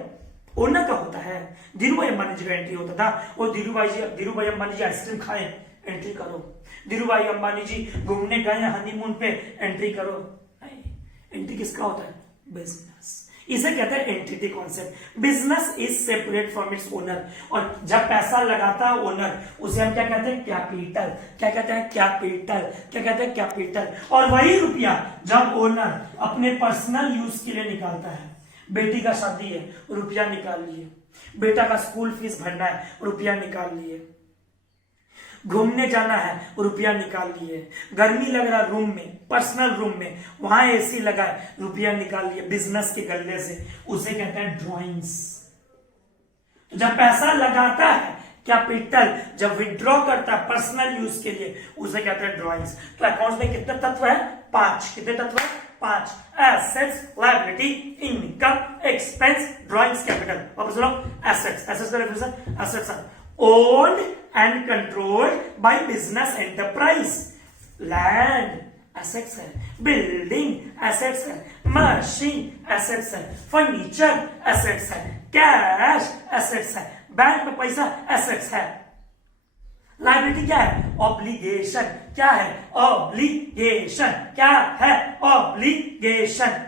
ओनर का होता है? धीरूभाई अंबानी जी का एंट्री होता था, और धीरूभाई अंबानी जी आइसक्रीम खाए, एंट्री करो। धीरूभाई अंबानी जी घूमने गए हनीमून पे, एंट्री करो। नहीं, एंट्री किसका होता है? बिजनेस। इसे कहते हैं entity concept. Business is separate from its owner, और जब पैसा लगाता है ओनर, उसे हम क्या कहते हैं? कैपिटल। क्या कहते हैं? कैपिटल। क्या कहते हैं? कैपिटल। और वही रुपया जब ओनर अपने पर्सनल यूज के लिए निकालता है, बेटी का शादी है, रुपया निकाल लिए, बेटा का स्कूल फीस भरना है, रुपया निकाल लिए, घूमने जाना है, रुपया निकाल लिए, गर्मी लग रहा रूम में, पर्सनल रूम में, वहां एसी लगा है, रुपया निकाल लिए बिजनेस के गल्ले से, उसे कहते हैं ड्रॉइंग्स। तो जब पैसा लगाता है कैपिटल, जब विड्रॉ करता है पर्सनल यूज के लिए, उसे कहते हैं ड्रॉइंग्स। तो अकाउंट्स में कितने तत्व है? 5। कितने तत्व है? 5। Assets, liability, income, expense, drawings, capital. वापस बोलो, एसेट्स। एसेट्स का definition, assets are owned and controlled by business enterprise. Land assets है, building assets है, machine assets है, furniture assets है, cash assets है, बैंक में पैसा assets है। लाइबिलिटी क्या है? ऑब्लिगेशन। क्या है? ऑब्लिगेशन। क्या है? ऑब्लिगेशन।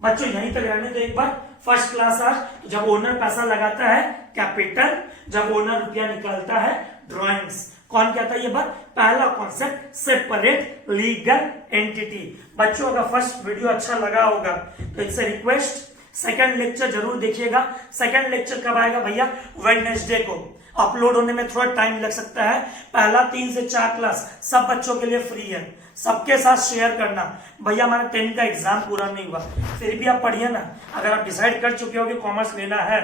बच्चों यहीं तक रहने तो एक बार फर्स्ट क्लास आज। तो जब ओनर पैसा लगाता है कैपिटल, जब ओनर रुपया निकालता है ड्रॉइंग्स। कौन कहता है ये बात? पहला कॉन्सेप्ट सेपरेट लीगल एंटिटी। बच्चों अगर फर्स्ट वीडियो अच्छा लगा होगा तो इससे रिक्वेस्ट सेकंड लेक्चर जरूर देखिएगा। सेकंड लेक्चर कब आएगा भैया? वेडनेसडे को। अपलोड होने में थोड़ा टाइम लग सकता है। पहला 3 से 4 क्लास सब बच्चों के लिए फ्री है, सबके साथ शेयर करना। भैया हमारा 10 का एग्जाम पूरा नहीं हुआ, फिर भी आप पढ़िए ना। अगर आप डिसाइड कर चुके हो कि कॉमर्स लेना है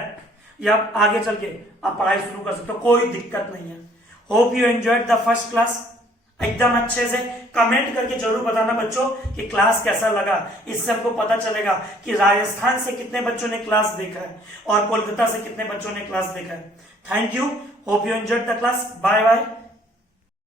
या आगे चल के आप पढ़ाई शुरू कर सकते हो, कोई दिक्कत नहीं है। Hope you enjoyed the first class. एकदम अच्छे से कमेंट करके जरूर बताना बच्चों कि क्लास कैसा लगा। इससे हमको पता चलेगा कि राजस्थान से कितने बच्चों ने क्लास देखा है और कोलकाता से कितने बच्चों ने क्लास देखा है। Thank you, hope you enjoyed the class. Bye bye.